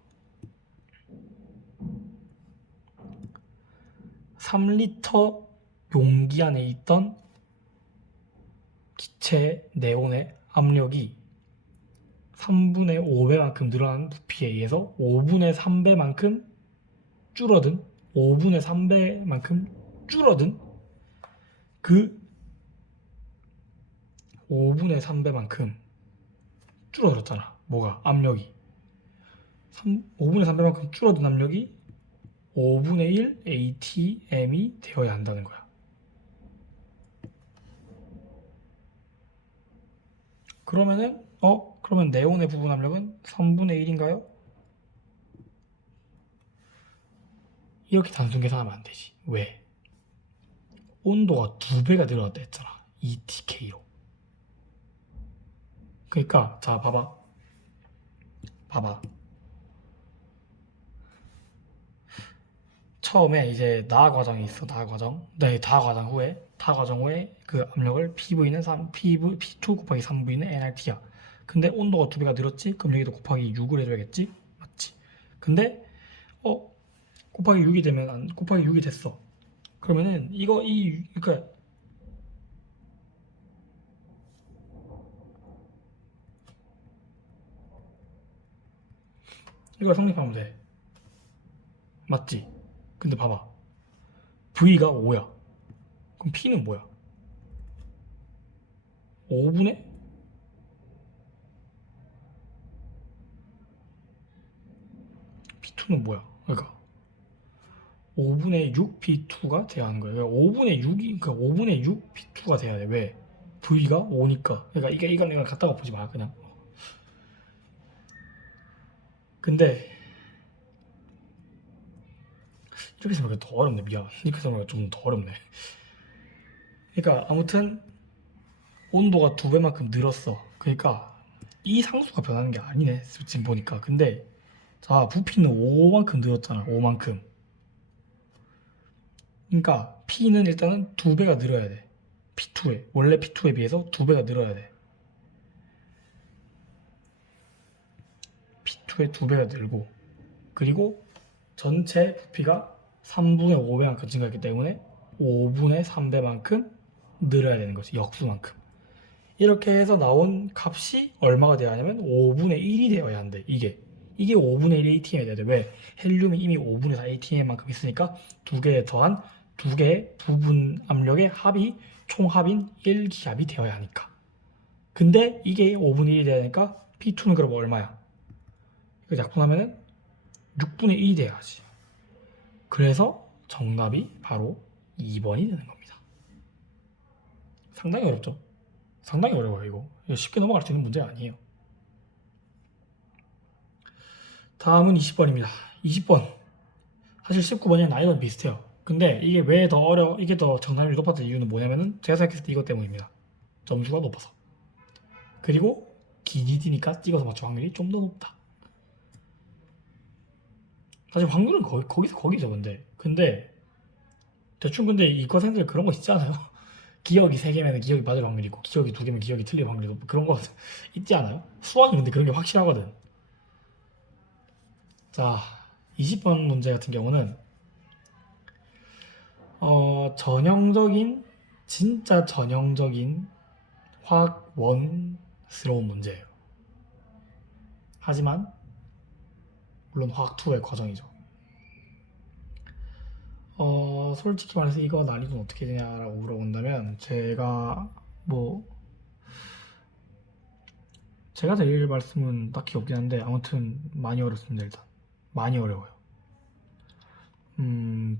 3리터 용기 안에 있던 기체 네온의 압력이 3분의 5배만큼 늘어난 부피에 의해서 5분의 3배만큼 줄어든 5분의 3배만큼 줄어든 그 5분의 3배만큼 줄어들었잖아. 뭐가? 압력이 5분의 3배만큼 줄어든 압력이 5분의 1 ATM이 되어야 한다는 거야. 그러면은 그러면 네온의 부분 압력은 3분의 1인가요? 이렇게 단순 계산하면 안 되지. 왜? 온도가 2배가 늘어났다 했잖아. ETK로. 그러니까 자 봐봐. 처음에 이제 나 과정이 있어. 다 과정. 네, 다 과정 후에 그 압력을 PV는 P2 곱하기 3V는 nRT야. 근데 온도가 2배가 늘었지? 그럼 여기도 곱하기 6을 해줘야겠지? 맞지? 근데 곱하기 6이 되면 곱하기 6이 됐어. 그러면은 그러니까 이걸 성립하면 돼. 맞지? 근데 봐봐. V가 5야. 그럼 P는 뭐야? 5분의 P2는 뭐야? 그러니까 5분의 6 P2가 돼야 하는 거야. 그러니까 5분의 6 P2가 돼야 돼. 왜? V가 5니까. 그러니까 이걸 갖다가 보지 마. 그냥. 근데 이렇게 생각하면 더 어렵네. 미안. 이렇게 생각하면 좀 더 어렵네. 그러니까 아무튼 온도가 2배만큼 늘었어. 그러니까 이 상수가 변하는 게 아니네. 지금 보니까. 근데 자, 부피는 5만큼 늘었잖아. 5만큼. 그러니까 P는 일단은 2배가 늘어야 돼. P2에. 원래 P2에 비해서 2배가 늘어야 돼. P2에 2배가 늘고 그리고 전체 부피가 3분의 5배만큼 증가했기 때문에 5분의 3배만큼 늘어야 되는 거지. 역수만큼. 이렇게 해서 나온 값이 얼마가 돼야 하냐면 5분의 1이 되어야 한대. 이게 5분의 1 ATM이 돼야 돼. 왜? 헬륨이 이미 5분의 4 ATM만큼 있으니까 두 개에 더한 두 개의 부분 압력의 합이 총합인 1기압이 되어야 하니까. 근데 이게 5분의 1이 돼야 하니까 P2는 그럼 얼마야? 이거 약분하면은 6분의 1이 돼야지. 그래서 정답이 바로 2번이 되는 겁니다. 상당히 어렵죠? 상당히 어려워요, 이거 쉽게 넘어갈 수 있는 문제 아니에요. 다음은 20번입니다. 20번. 사실 19번이랑 난이도는 비슷해요. 근데 이게 왜 더 이게 더 정답률이 높았던 이유는 뭐냐면은 제가 생각했을 때 이것 때문입니다. 점수가 높아서. 그리고 기니까 찍어서 맞출 확률이 좀 더 높다. 사실 확률은 거기서 거기죠, 근데 대충 근데 이과생들 그런 거 있지 않아요? 기억이 3개면 기억이 맞을 확률이 있고 기억이 2개면 기억이 틀릴 확률이 높고 그런 거 있지 않아요? 수학은 근데 그런 게 확실하거든. 자, 20번 문제 같은 경우는 진짜 전형적인 화학원스러운 문제예요. 하지만 물론 화학2의 과정이죠. 솔직히 말해서 이거 난이도는 어떻게 되냐라고 물어본다면 제가 드릴 말씀은 딱히 없긴 한데 아무튼 많이 어렵습니다. 일단 많이 어려워요.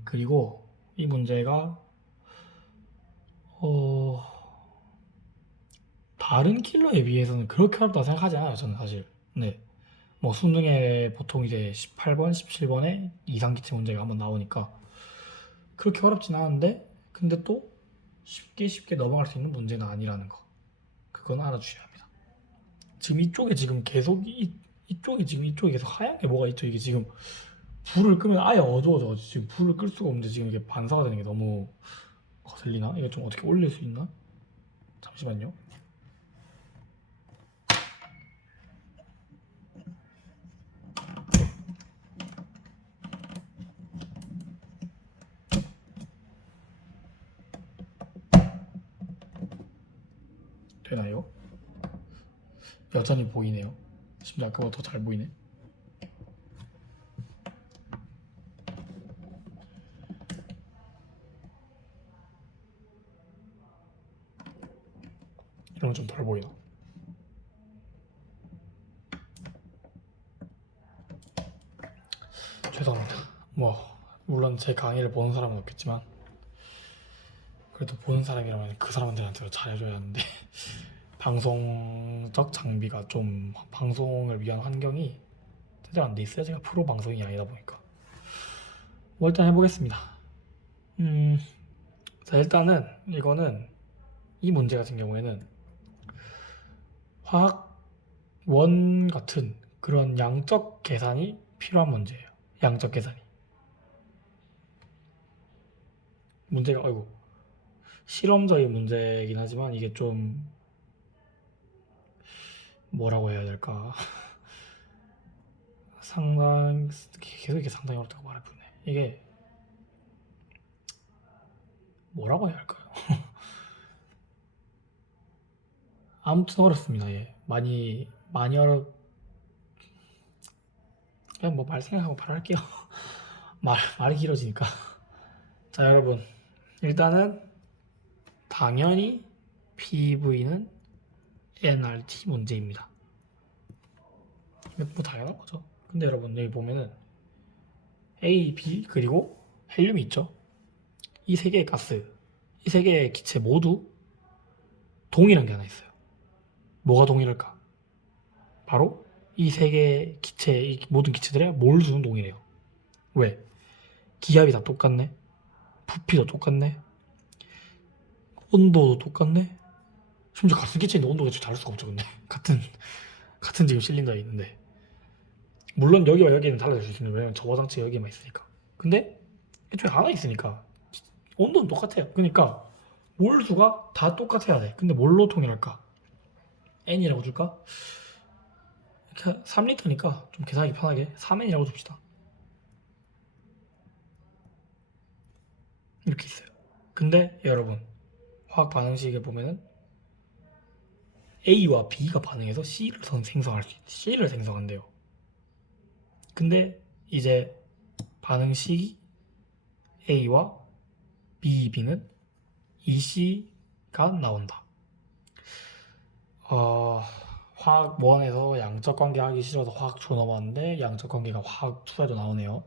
그리고 이 문제가 다른 킬러에 비해서는 그렇게 어렵다고 생각하지 않아요. 저는 사실. 네. 뭐 수능에 보통 이제 18번, 17번에 이상기체 문제가 한번 나오니까 그렇게 어렵진 않은데 근데 또 쉽게 넘어갈 수 있는 문제는 아니라는 거. 그건 알아주셔야 합니다. 지금 이쪽에 지금 계속 이쪽에 계속 하얀 게 뭐가 있죠? 이게 지금 불을 끄면 아예 어두워져. 지금 불을 끌 수가 없는데 지금 이게 반사가 되는 게 너무 거슬리나? 이거 좀 어떻게 올릴 수 있나? 잠시만요. 되나요? 여전히 보이네요. 심지어 아까보다 더 잘 보이네. 이런 건 좀 덜 보이나? 죄송합니다. 뭐 물론 제 강의를 보는 사람은 없겠지만 그래도 보는 사람이라면 그 사람들한테도 잘해줘야 하는데 방송적 장비가 좀 방송을 위한 환경이 제대로 안 돼 있어요. 제가 프로 방송이 아니다 보니까. 뭐 일단 해보겠습니다. 자 일단은 이거는 이 문제 같은 경우에는 화학원 같은 그런 양적 계산이 필요한 문제예요. 양적 계산이. 문제가 아이고 실험적인 문제이긴 하지만 이게 좀 뭐라고 해야 될까? 상당 계속 이게 상당히 어렵다고 말해보네. 이게 뭐라고 해야 할까요? 아무튼 어렵습니다. 예. 많이 그냥 뭐 말 생각하고 바로 할게요. 말이 길어지니까. 자 여러분 일단은 당연히 PV는 nRT 문제입니다. 뭐 당연한 거죠. 근데 여러분 여기 보면은 A, B 그리고 헬륨이 있죠. 이 세 개의 가스, 이 세 개의 기체 모두 동일한 게 하나 있어요. 뭐가 동일할까? 바로 이 세 개의 기체, 이 모든 기체들의 몰수는 동일해요. 왜? 기압이 다 똑같네. 부피도 똑같네. 온도도 똑같네. 심지어 같은 기체인데 온도가 다를 수가 없죠. 근데 같은 지금 실린더에 있는데 물론 여기와 여기는 달라질 수 있습니다. 왜냐면 저화장체 여기에만 있으니까. 근데 애초에 하나 있으니까 온도는 똑같아요. 그러니까 몰수가 다 똑같아야 돼. 근데 뭘로 통일할까? n이라고 줄까? 3리터니까 좀 계산하기 편하게 3n이라고 줍시다. 이렇게 있어요. 근데 여러분 화학 반응식에 보면은 A와 B가 반응해서 C를 생성한대요. 근데 이제 반응식이 A와 B, B는 EC가 나온다. 화학 1에서 양적 관계 하기 싫어서 화학 2 넘어왔는데 양적 관계가 화학 2에도 나오네요.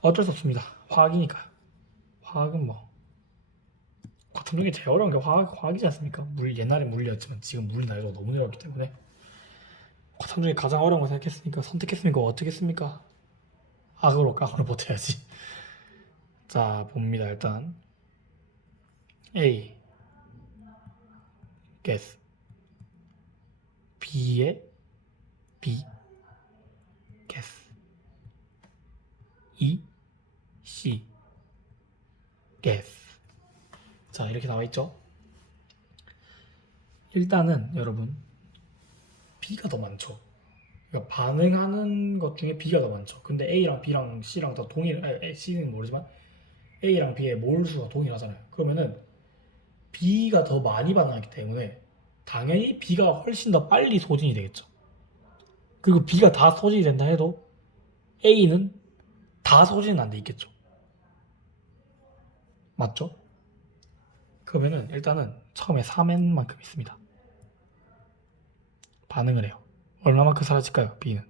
어쩔 수 없습니다. 화학이니까. 화학은 뭐 과탐 중에 제일 어려운 게 화학이지 않습니까? 옛날에 물리였지만 지금 물리 나이도 너무 어렵기 때문에 과탐 중에 가장 어려운 거 선택했으니까 어떻겠습니까? 악으로 깡으로 버텨야지. 자 봅니다. 일단 A 가스 B에 B 가스 E C 가스. 자 이렇게 나와 있죠. 일단은 여러분 B가 더 많죠. 그러니까 반응하는 것 중에 B가 더 많죠. 근데 A랑 B랑 C랑 다 C는 모르지만 A랑 B의 몰수가 동일하잖아요. 그러면은 B가 더 많이 반응하기 때문에 당연히 B가 훨씬 더 빨리 소진이 되겠죠. 그리고 B가 다 소진이 된다 해도 A는 다 소진은 안 돼 있겠죠. 맞죠? 그러면은 일단은 처음에 3n만큼 있습니다. 반응을 해요. 얼마만큼 사라질까요? B는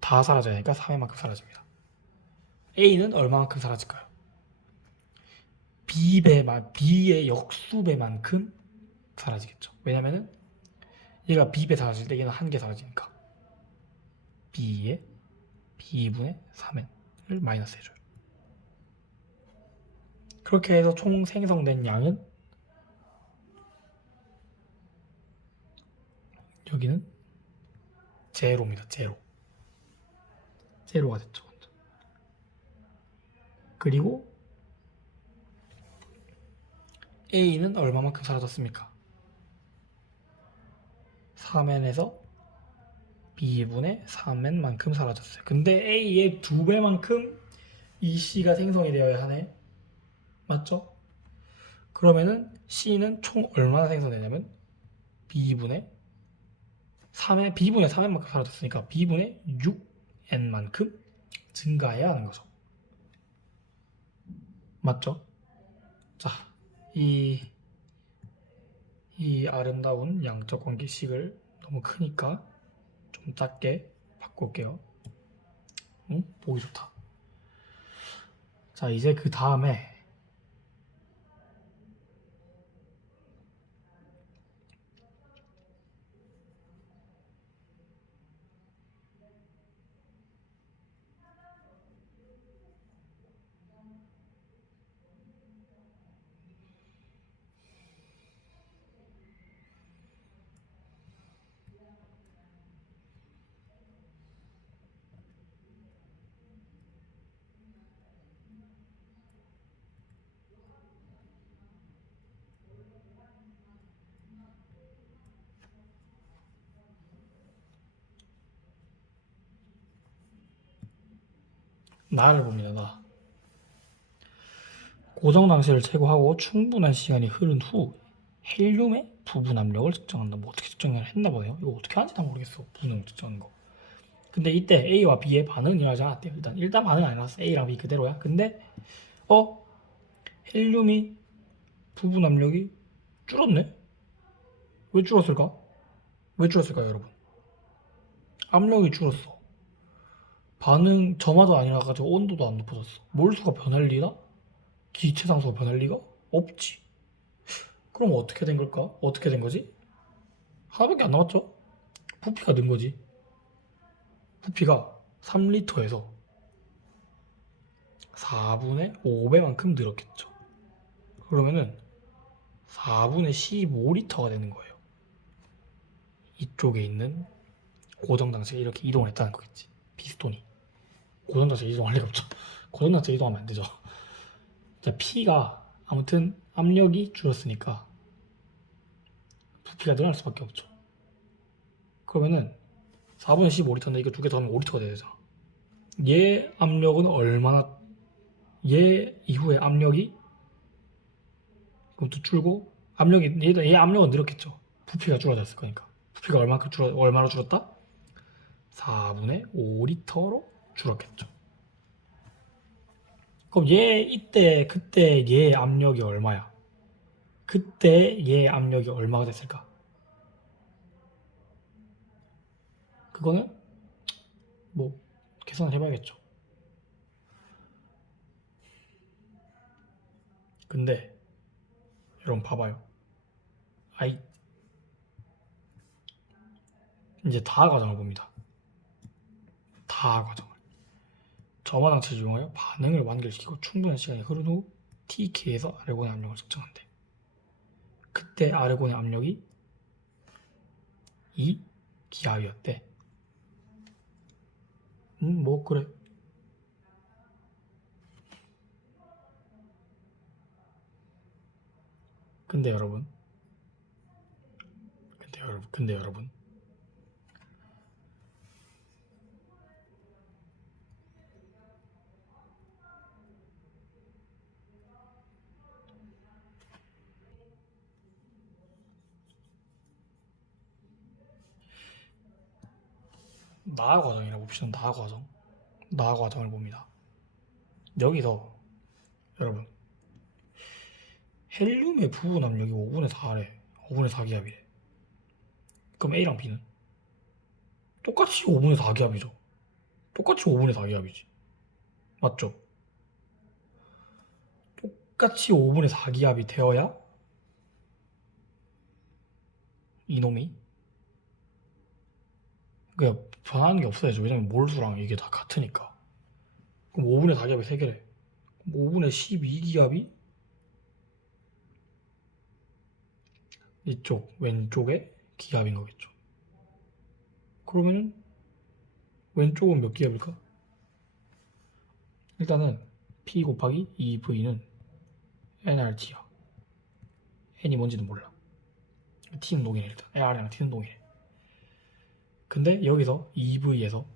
다 사라져야 하니까 3n만큼 사라집니다. A는 얼마만큼 사라질까요? B의 역수배만큼 사라지겠죠. 왜냐면은 얘가 B배 사라질 때 얘는 한 개 사라지니까 B의 B분의 3n을 마이너스 해줘요. 그렇게 해서 총 생성된 양은 여기는 제로입니다. 제로가 됐죠. 그리고 A는 얼마만큼 사라졌습니까? 3n에서 B분의 3n만큼 사라졌어요. 근데 A의 2배만큼 EC가 생성이 되어야 하네. 맞죠? 그러면은 C는 총 얼마나 생성되냐면 B분의 3의 B분의 3n만큼 사라졌으니까 B분의 6n만큼 증가해야 하는 거죠. 맞죠? 자, 이 아름다운 양적 관계식을 너무 크니까 좀 작게 바꿀게요. 응? 보기 좋다. 자, 이제 그 다음에 나를 봅니다. 나. 고정 당시를 제거하고 충분한 시간이 흐른 후 헬륨의 부분 압력을 측정한다. 뭐 어떻게 측정을 했나 보네요. 이거 어떻게 하는지 나 모르겠어. 부분 압력 측정하는 거. 근데 이때 A와 B의 반응은 일어나지 않았대요. 일단 반응 안 일어났어. A랑 B 그대로야. 근데 헬륨이 부분 압력이 줄었네? 왜 줄었을까? 왜 줄었을까요, 여러분? 압력이 줄었어. 반응 점화도 아니라가지고 온도도 안 높아졌어. 몰수가 변할 리나? 기체 상수가 변할 리가 없지. 그럼 어떻게 된 걸까? 어떻게 된 거지? 하나밖에 안 남았죠? 부피가 는 거지. 부피가 3리터에서 4분의 5배만큼 늘었겠죠. 그러면은 4분의 15리터가 되는 거예요. 이쪽에 있는 고정장치가 이렇게 이동을 했다는 거겠지. 피스톤이. 고정장치가 이동할 리가 없죠. 고정장치가 이동하면 안 되죠. 자, P가 아무튼 압력이 줄었으니까 부피가 늘어날 수밖에 없죠. 그러면은 4분의 15리터인데 이거 두 개 더하면 5리터가 돼야 되잖아. 얘 압력은 얼마나, 얘 이후에 압력이 그것도 줄고 압력이 얘 압력은 늘었겠죠. 부피가 줄어졌을 거니까. 부피가 얼마로 줄었다? 4분의 5리터로 줄었겠죠. 그럼 얘 이때 그때 얘 압력이 얼마야? 그때 얘 압력이 얼마가 됐을까? 그거는 뭐 계산을 해봐야겠죠. 근데 여러분 봐봐요. 아이 이제 다 과정을 봅니다. 다 과정을. 점화장치를 이용하여 반응을 완결시키고 충분한 시간이 흐른 후 T키에서 아르곤의 압력을 측정한대. 그때 아르곤의 압력이 2기압이었대. 뭐 그래. 근데 여러분, 근데 여러분, 나아 과정이라고 봅시다. 나아 과정. 나아 과정을 봅니다. 여기서 여러분, 헬륨의 부분 압력이 5분의 4래. 5분의 4기압이래. 그럼 A랑 B는 똑같이 5분의 4기압이죠. 똑같이 5분의 4기압이지. 맞죠? 똑같이 5분의 4기압이 되어야 이놈이 그냥 변하는 게 없어야죠. 왜냐면 몰수랑 이게 다 같으니까. 그럼 5분의 4기압이 3개래. 5분의 12기압이 이쪽 왼쪽에 기압인 거겠죠. 그러면은 왼쪽은 몇 기압일까? 일단은 P 곱하기 2V는 nRT야. n이 뭔지는 몰라. T는 동일해 일단. R이랑 T는 동일해. 근데 여기서 2V에서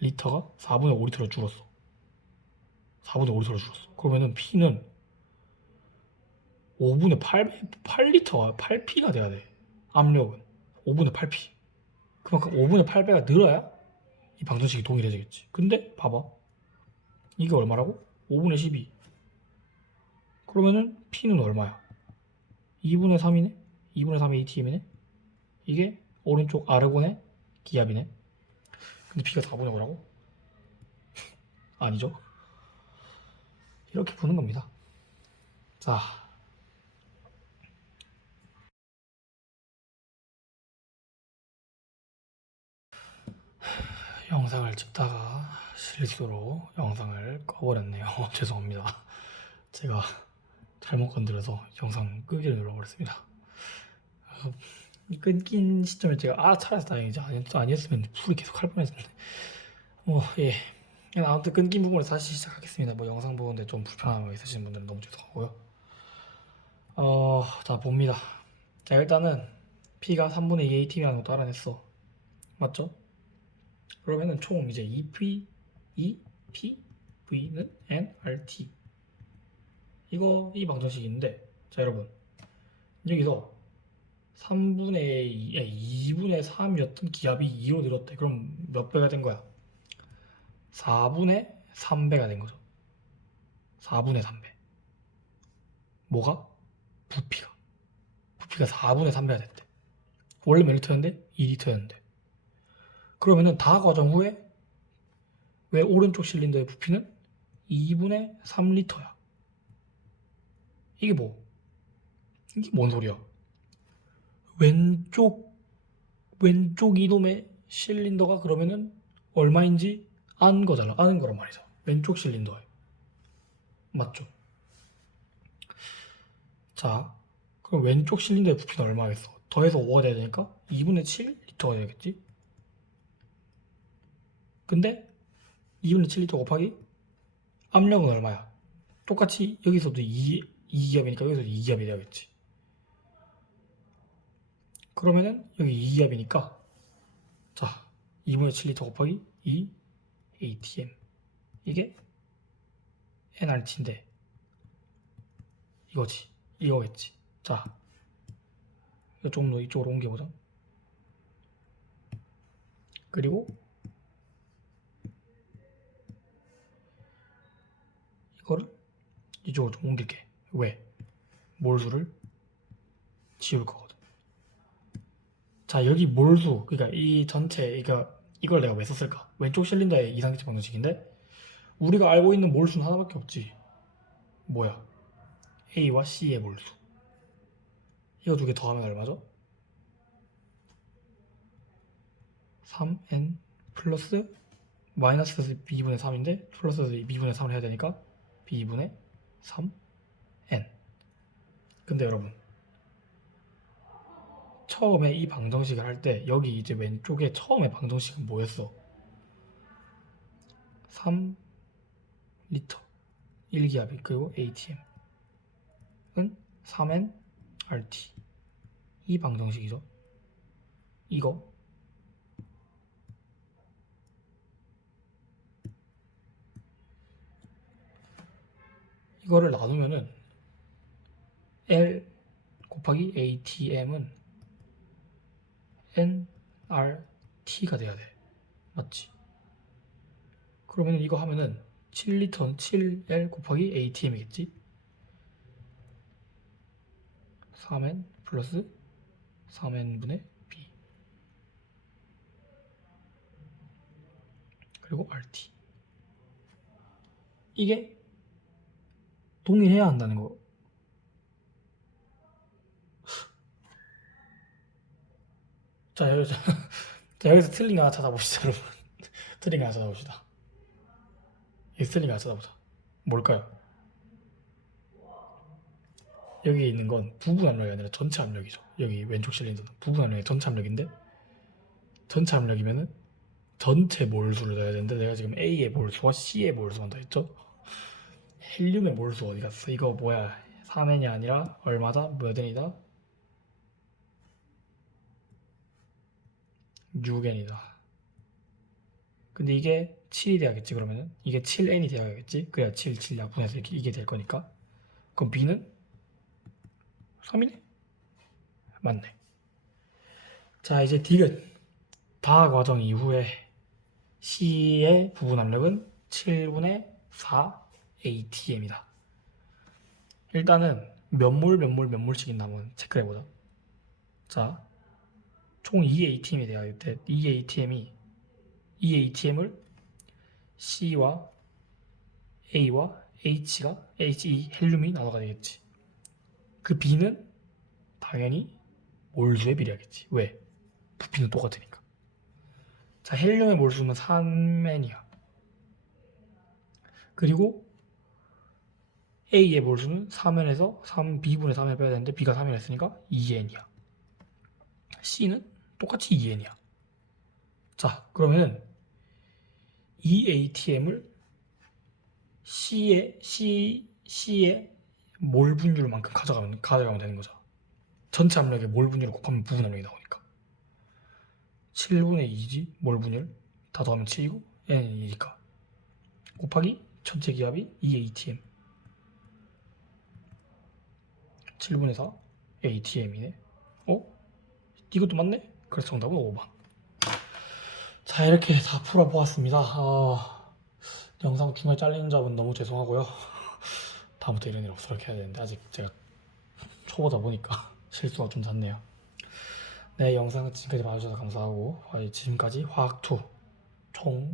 리터가 4분의 5리터로 줄었어. 4분의 5리터로 줄었어. 그러면은 P는 5분의 8리터가 8P가 돼야 돼. 압력은 5분의 8P. 그만큼 5분의 8배가 늘어야 이 방정식이 동일해지겠지. 근데 봐봐. 이게 얼마라고? 5분의 12. 그러면은 P는 얼마야? 2분의 3이네? 2분의 3의 ATM이네? 이게 오른쪽 아르곤의 기압이네? 근데 P가 4분의 5라고? 아니죠. 이렇게 푸는 겁니다. 자, 영상을 찍다가 실수로 영상을 꺼버렸네요. 죄송합니다. 제가 잘못 건드려서 영상 끄기를 눌러버렸습니다. 끊긴 시점에 제가 차라리 다행이지 아니었으면 풀이 계속 할 뻔했는데 예. 아무튼 끊긴 부분을 다시 시작하겠습니다. 뭐 영상 보는데 좀 불편한 거 있으신 분들은 너무 죄송하고요. 자 봅니다. 자 일단은 P가 3분의 2 ATM이라는 것도 알아냈어. 맞죠? 그러면은 총 이제 2P, 2P, V는 nRT. 이 방정식인데, 자 여러분 여기서 3분의 2, 2분의 3이었던 기압이 2로 늘었대. 그럼 몇 배가 된 거야? 4분의 3배가 된 거죠. 4분의 3배. 뭐가? 부피가 4분의 3배가 됐대. 원래 몇 리터였는데? 2리터였는데. 그러면은 다 과정 후에 왜 오른쪽 실린더의 부피는 2분의 3리터야? 이게 뭔 소리야? 왼쪽 이놈의 실린더가 그러면은 얼마인지 아는 거란 말이죠. 왼쪽 실린더에. 맞죠? 자, 그럼 왼쪽 실린더의 부피는 얼마겠어? 더해서 5가 돼야 되니까 2분의 7리터가 되겠지? 근데 2분의 7리터 곱하기 압력은 얼마야? 똑같이 여기서도 2기압이니까 여기서도 2기압이 돼야겠지. 그러면은 여기 2기압이니까 자 2분의 7리터 곱하기 2 ATM 이게 nRT인데 이거겠지. 자 좀 더 이쪽으로 옮겨보자. 그리고 이거를 이쪽으로 좀 옮길게. 왜? 몰수를 지울 거거든. 자 여기 몰수 그러니까 이 전체 이걸 내가 왜 썼을까? 왼쪽 실린더의 이상기체 방정식인데 우리가 알고 있는 몰수는 하나밖에 없지. 뭐야? A와 C의 몰수. 이거 두 개 더하면 얼마죠? 3n 플러스 마이너스 b분의 3인데 플러스 b분의 3을 해야 되니까 b분의 3n. 근데 여러분 처음에 이 방정식을 할 때 여기 이제 왼쪽에 처음에 방정식은 뭐였어? 3리터 1기압이 그리고 ATM은 3n RT 이 방정식이죠. 이거를 나누면은 L 곱하기 ATM은 nRT가 돼야 돼. 맞지? 그러면 이거 하면은 7리터는 7L 곱하기 ATM이겠지? 3N 플러스 3N분의 B 그리고 RT 이게 동일해야 한다는 거. 자, 여기서 틀린 거 하나 찾아봅시다 여러분. 틀린 거 하나 찾아봅시다. 여기서 틀린 거 하나 찾아보자. 뭘까요? 여기 있는 건 부분 압력이 아니라 전체 압력이죠. 여기 왼쪽 실린더는 부분 압력이 전체 압력인데 전체 압력이면은 전체 몰수를 넣어야 되는데 내가 지금 A의 몰수와 C의 몰수만 더했죠. 헬륨의 몰수 어디 갔어? 이거 뭐야? 3n이 아니라 얼마다? 몇 n이다? 6n이다. 근데 이게 7이 돼야겠지 그러면은 이게 7n이 돼야겠지. 그래야 7 약분해서 이게 될 거니까. 그럼 B는 3이네? 맞네. 자, 이제 디귿. 다 과정 이후에 C의 부분 압력은 7분의 4 ATM이다. 일단은 몇 몰 몇 몰씩 있나 한번 체크해 보자. 자, 총 2ATM이 돼야 돼. 2ATM을 C와 A와 H가 He 헬륨이 나눠가 되겠지. 그 B는 당연히 몰수에 비례하겠지. 왜? 부피는 똑같으니까. 자, 헬륨의 몰수는 3N이야. 그리고 A의 몰수는 3N에서 3B분의 3을 빼야 되는데 B가 3을 했으니까 2N이야. C는 똑같이 2N이야. 자, 그러면은 EATM을 C의 몰 분율만큼 가져가면 되는 거죠. 전체 압력의 몰 분율을 곱하면 부분 압력이 나오니까. 7분의 2지 몰 분율 다 더하면 7이고 N은 2니까 곱하기 전체 기압이 EATM 7분의 4 ATM이네. 이것도 맞네? 그래서 정답은 5번. 자, 이렇게 다 풀어보았습니다. 영상 중간에 잘리는 점은 너무 죄송하고요. 다음부터 이런 일 없도록 해야 되는데 아직 제가 초보다 보니까 실수가 좀 잦네요. 네, 영상 지금까지 봐주셔서 감사하고 지금까지 화학2 총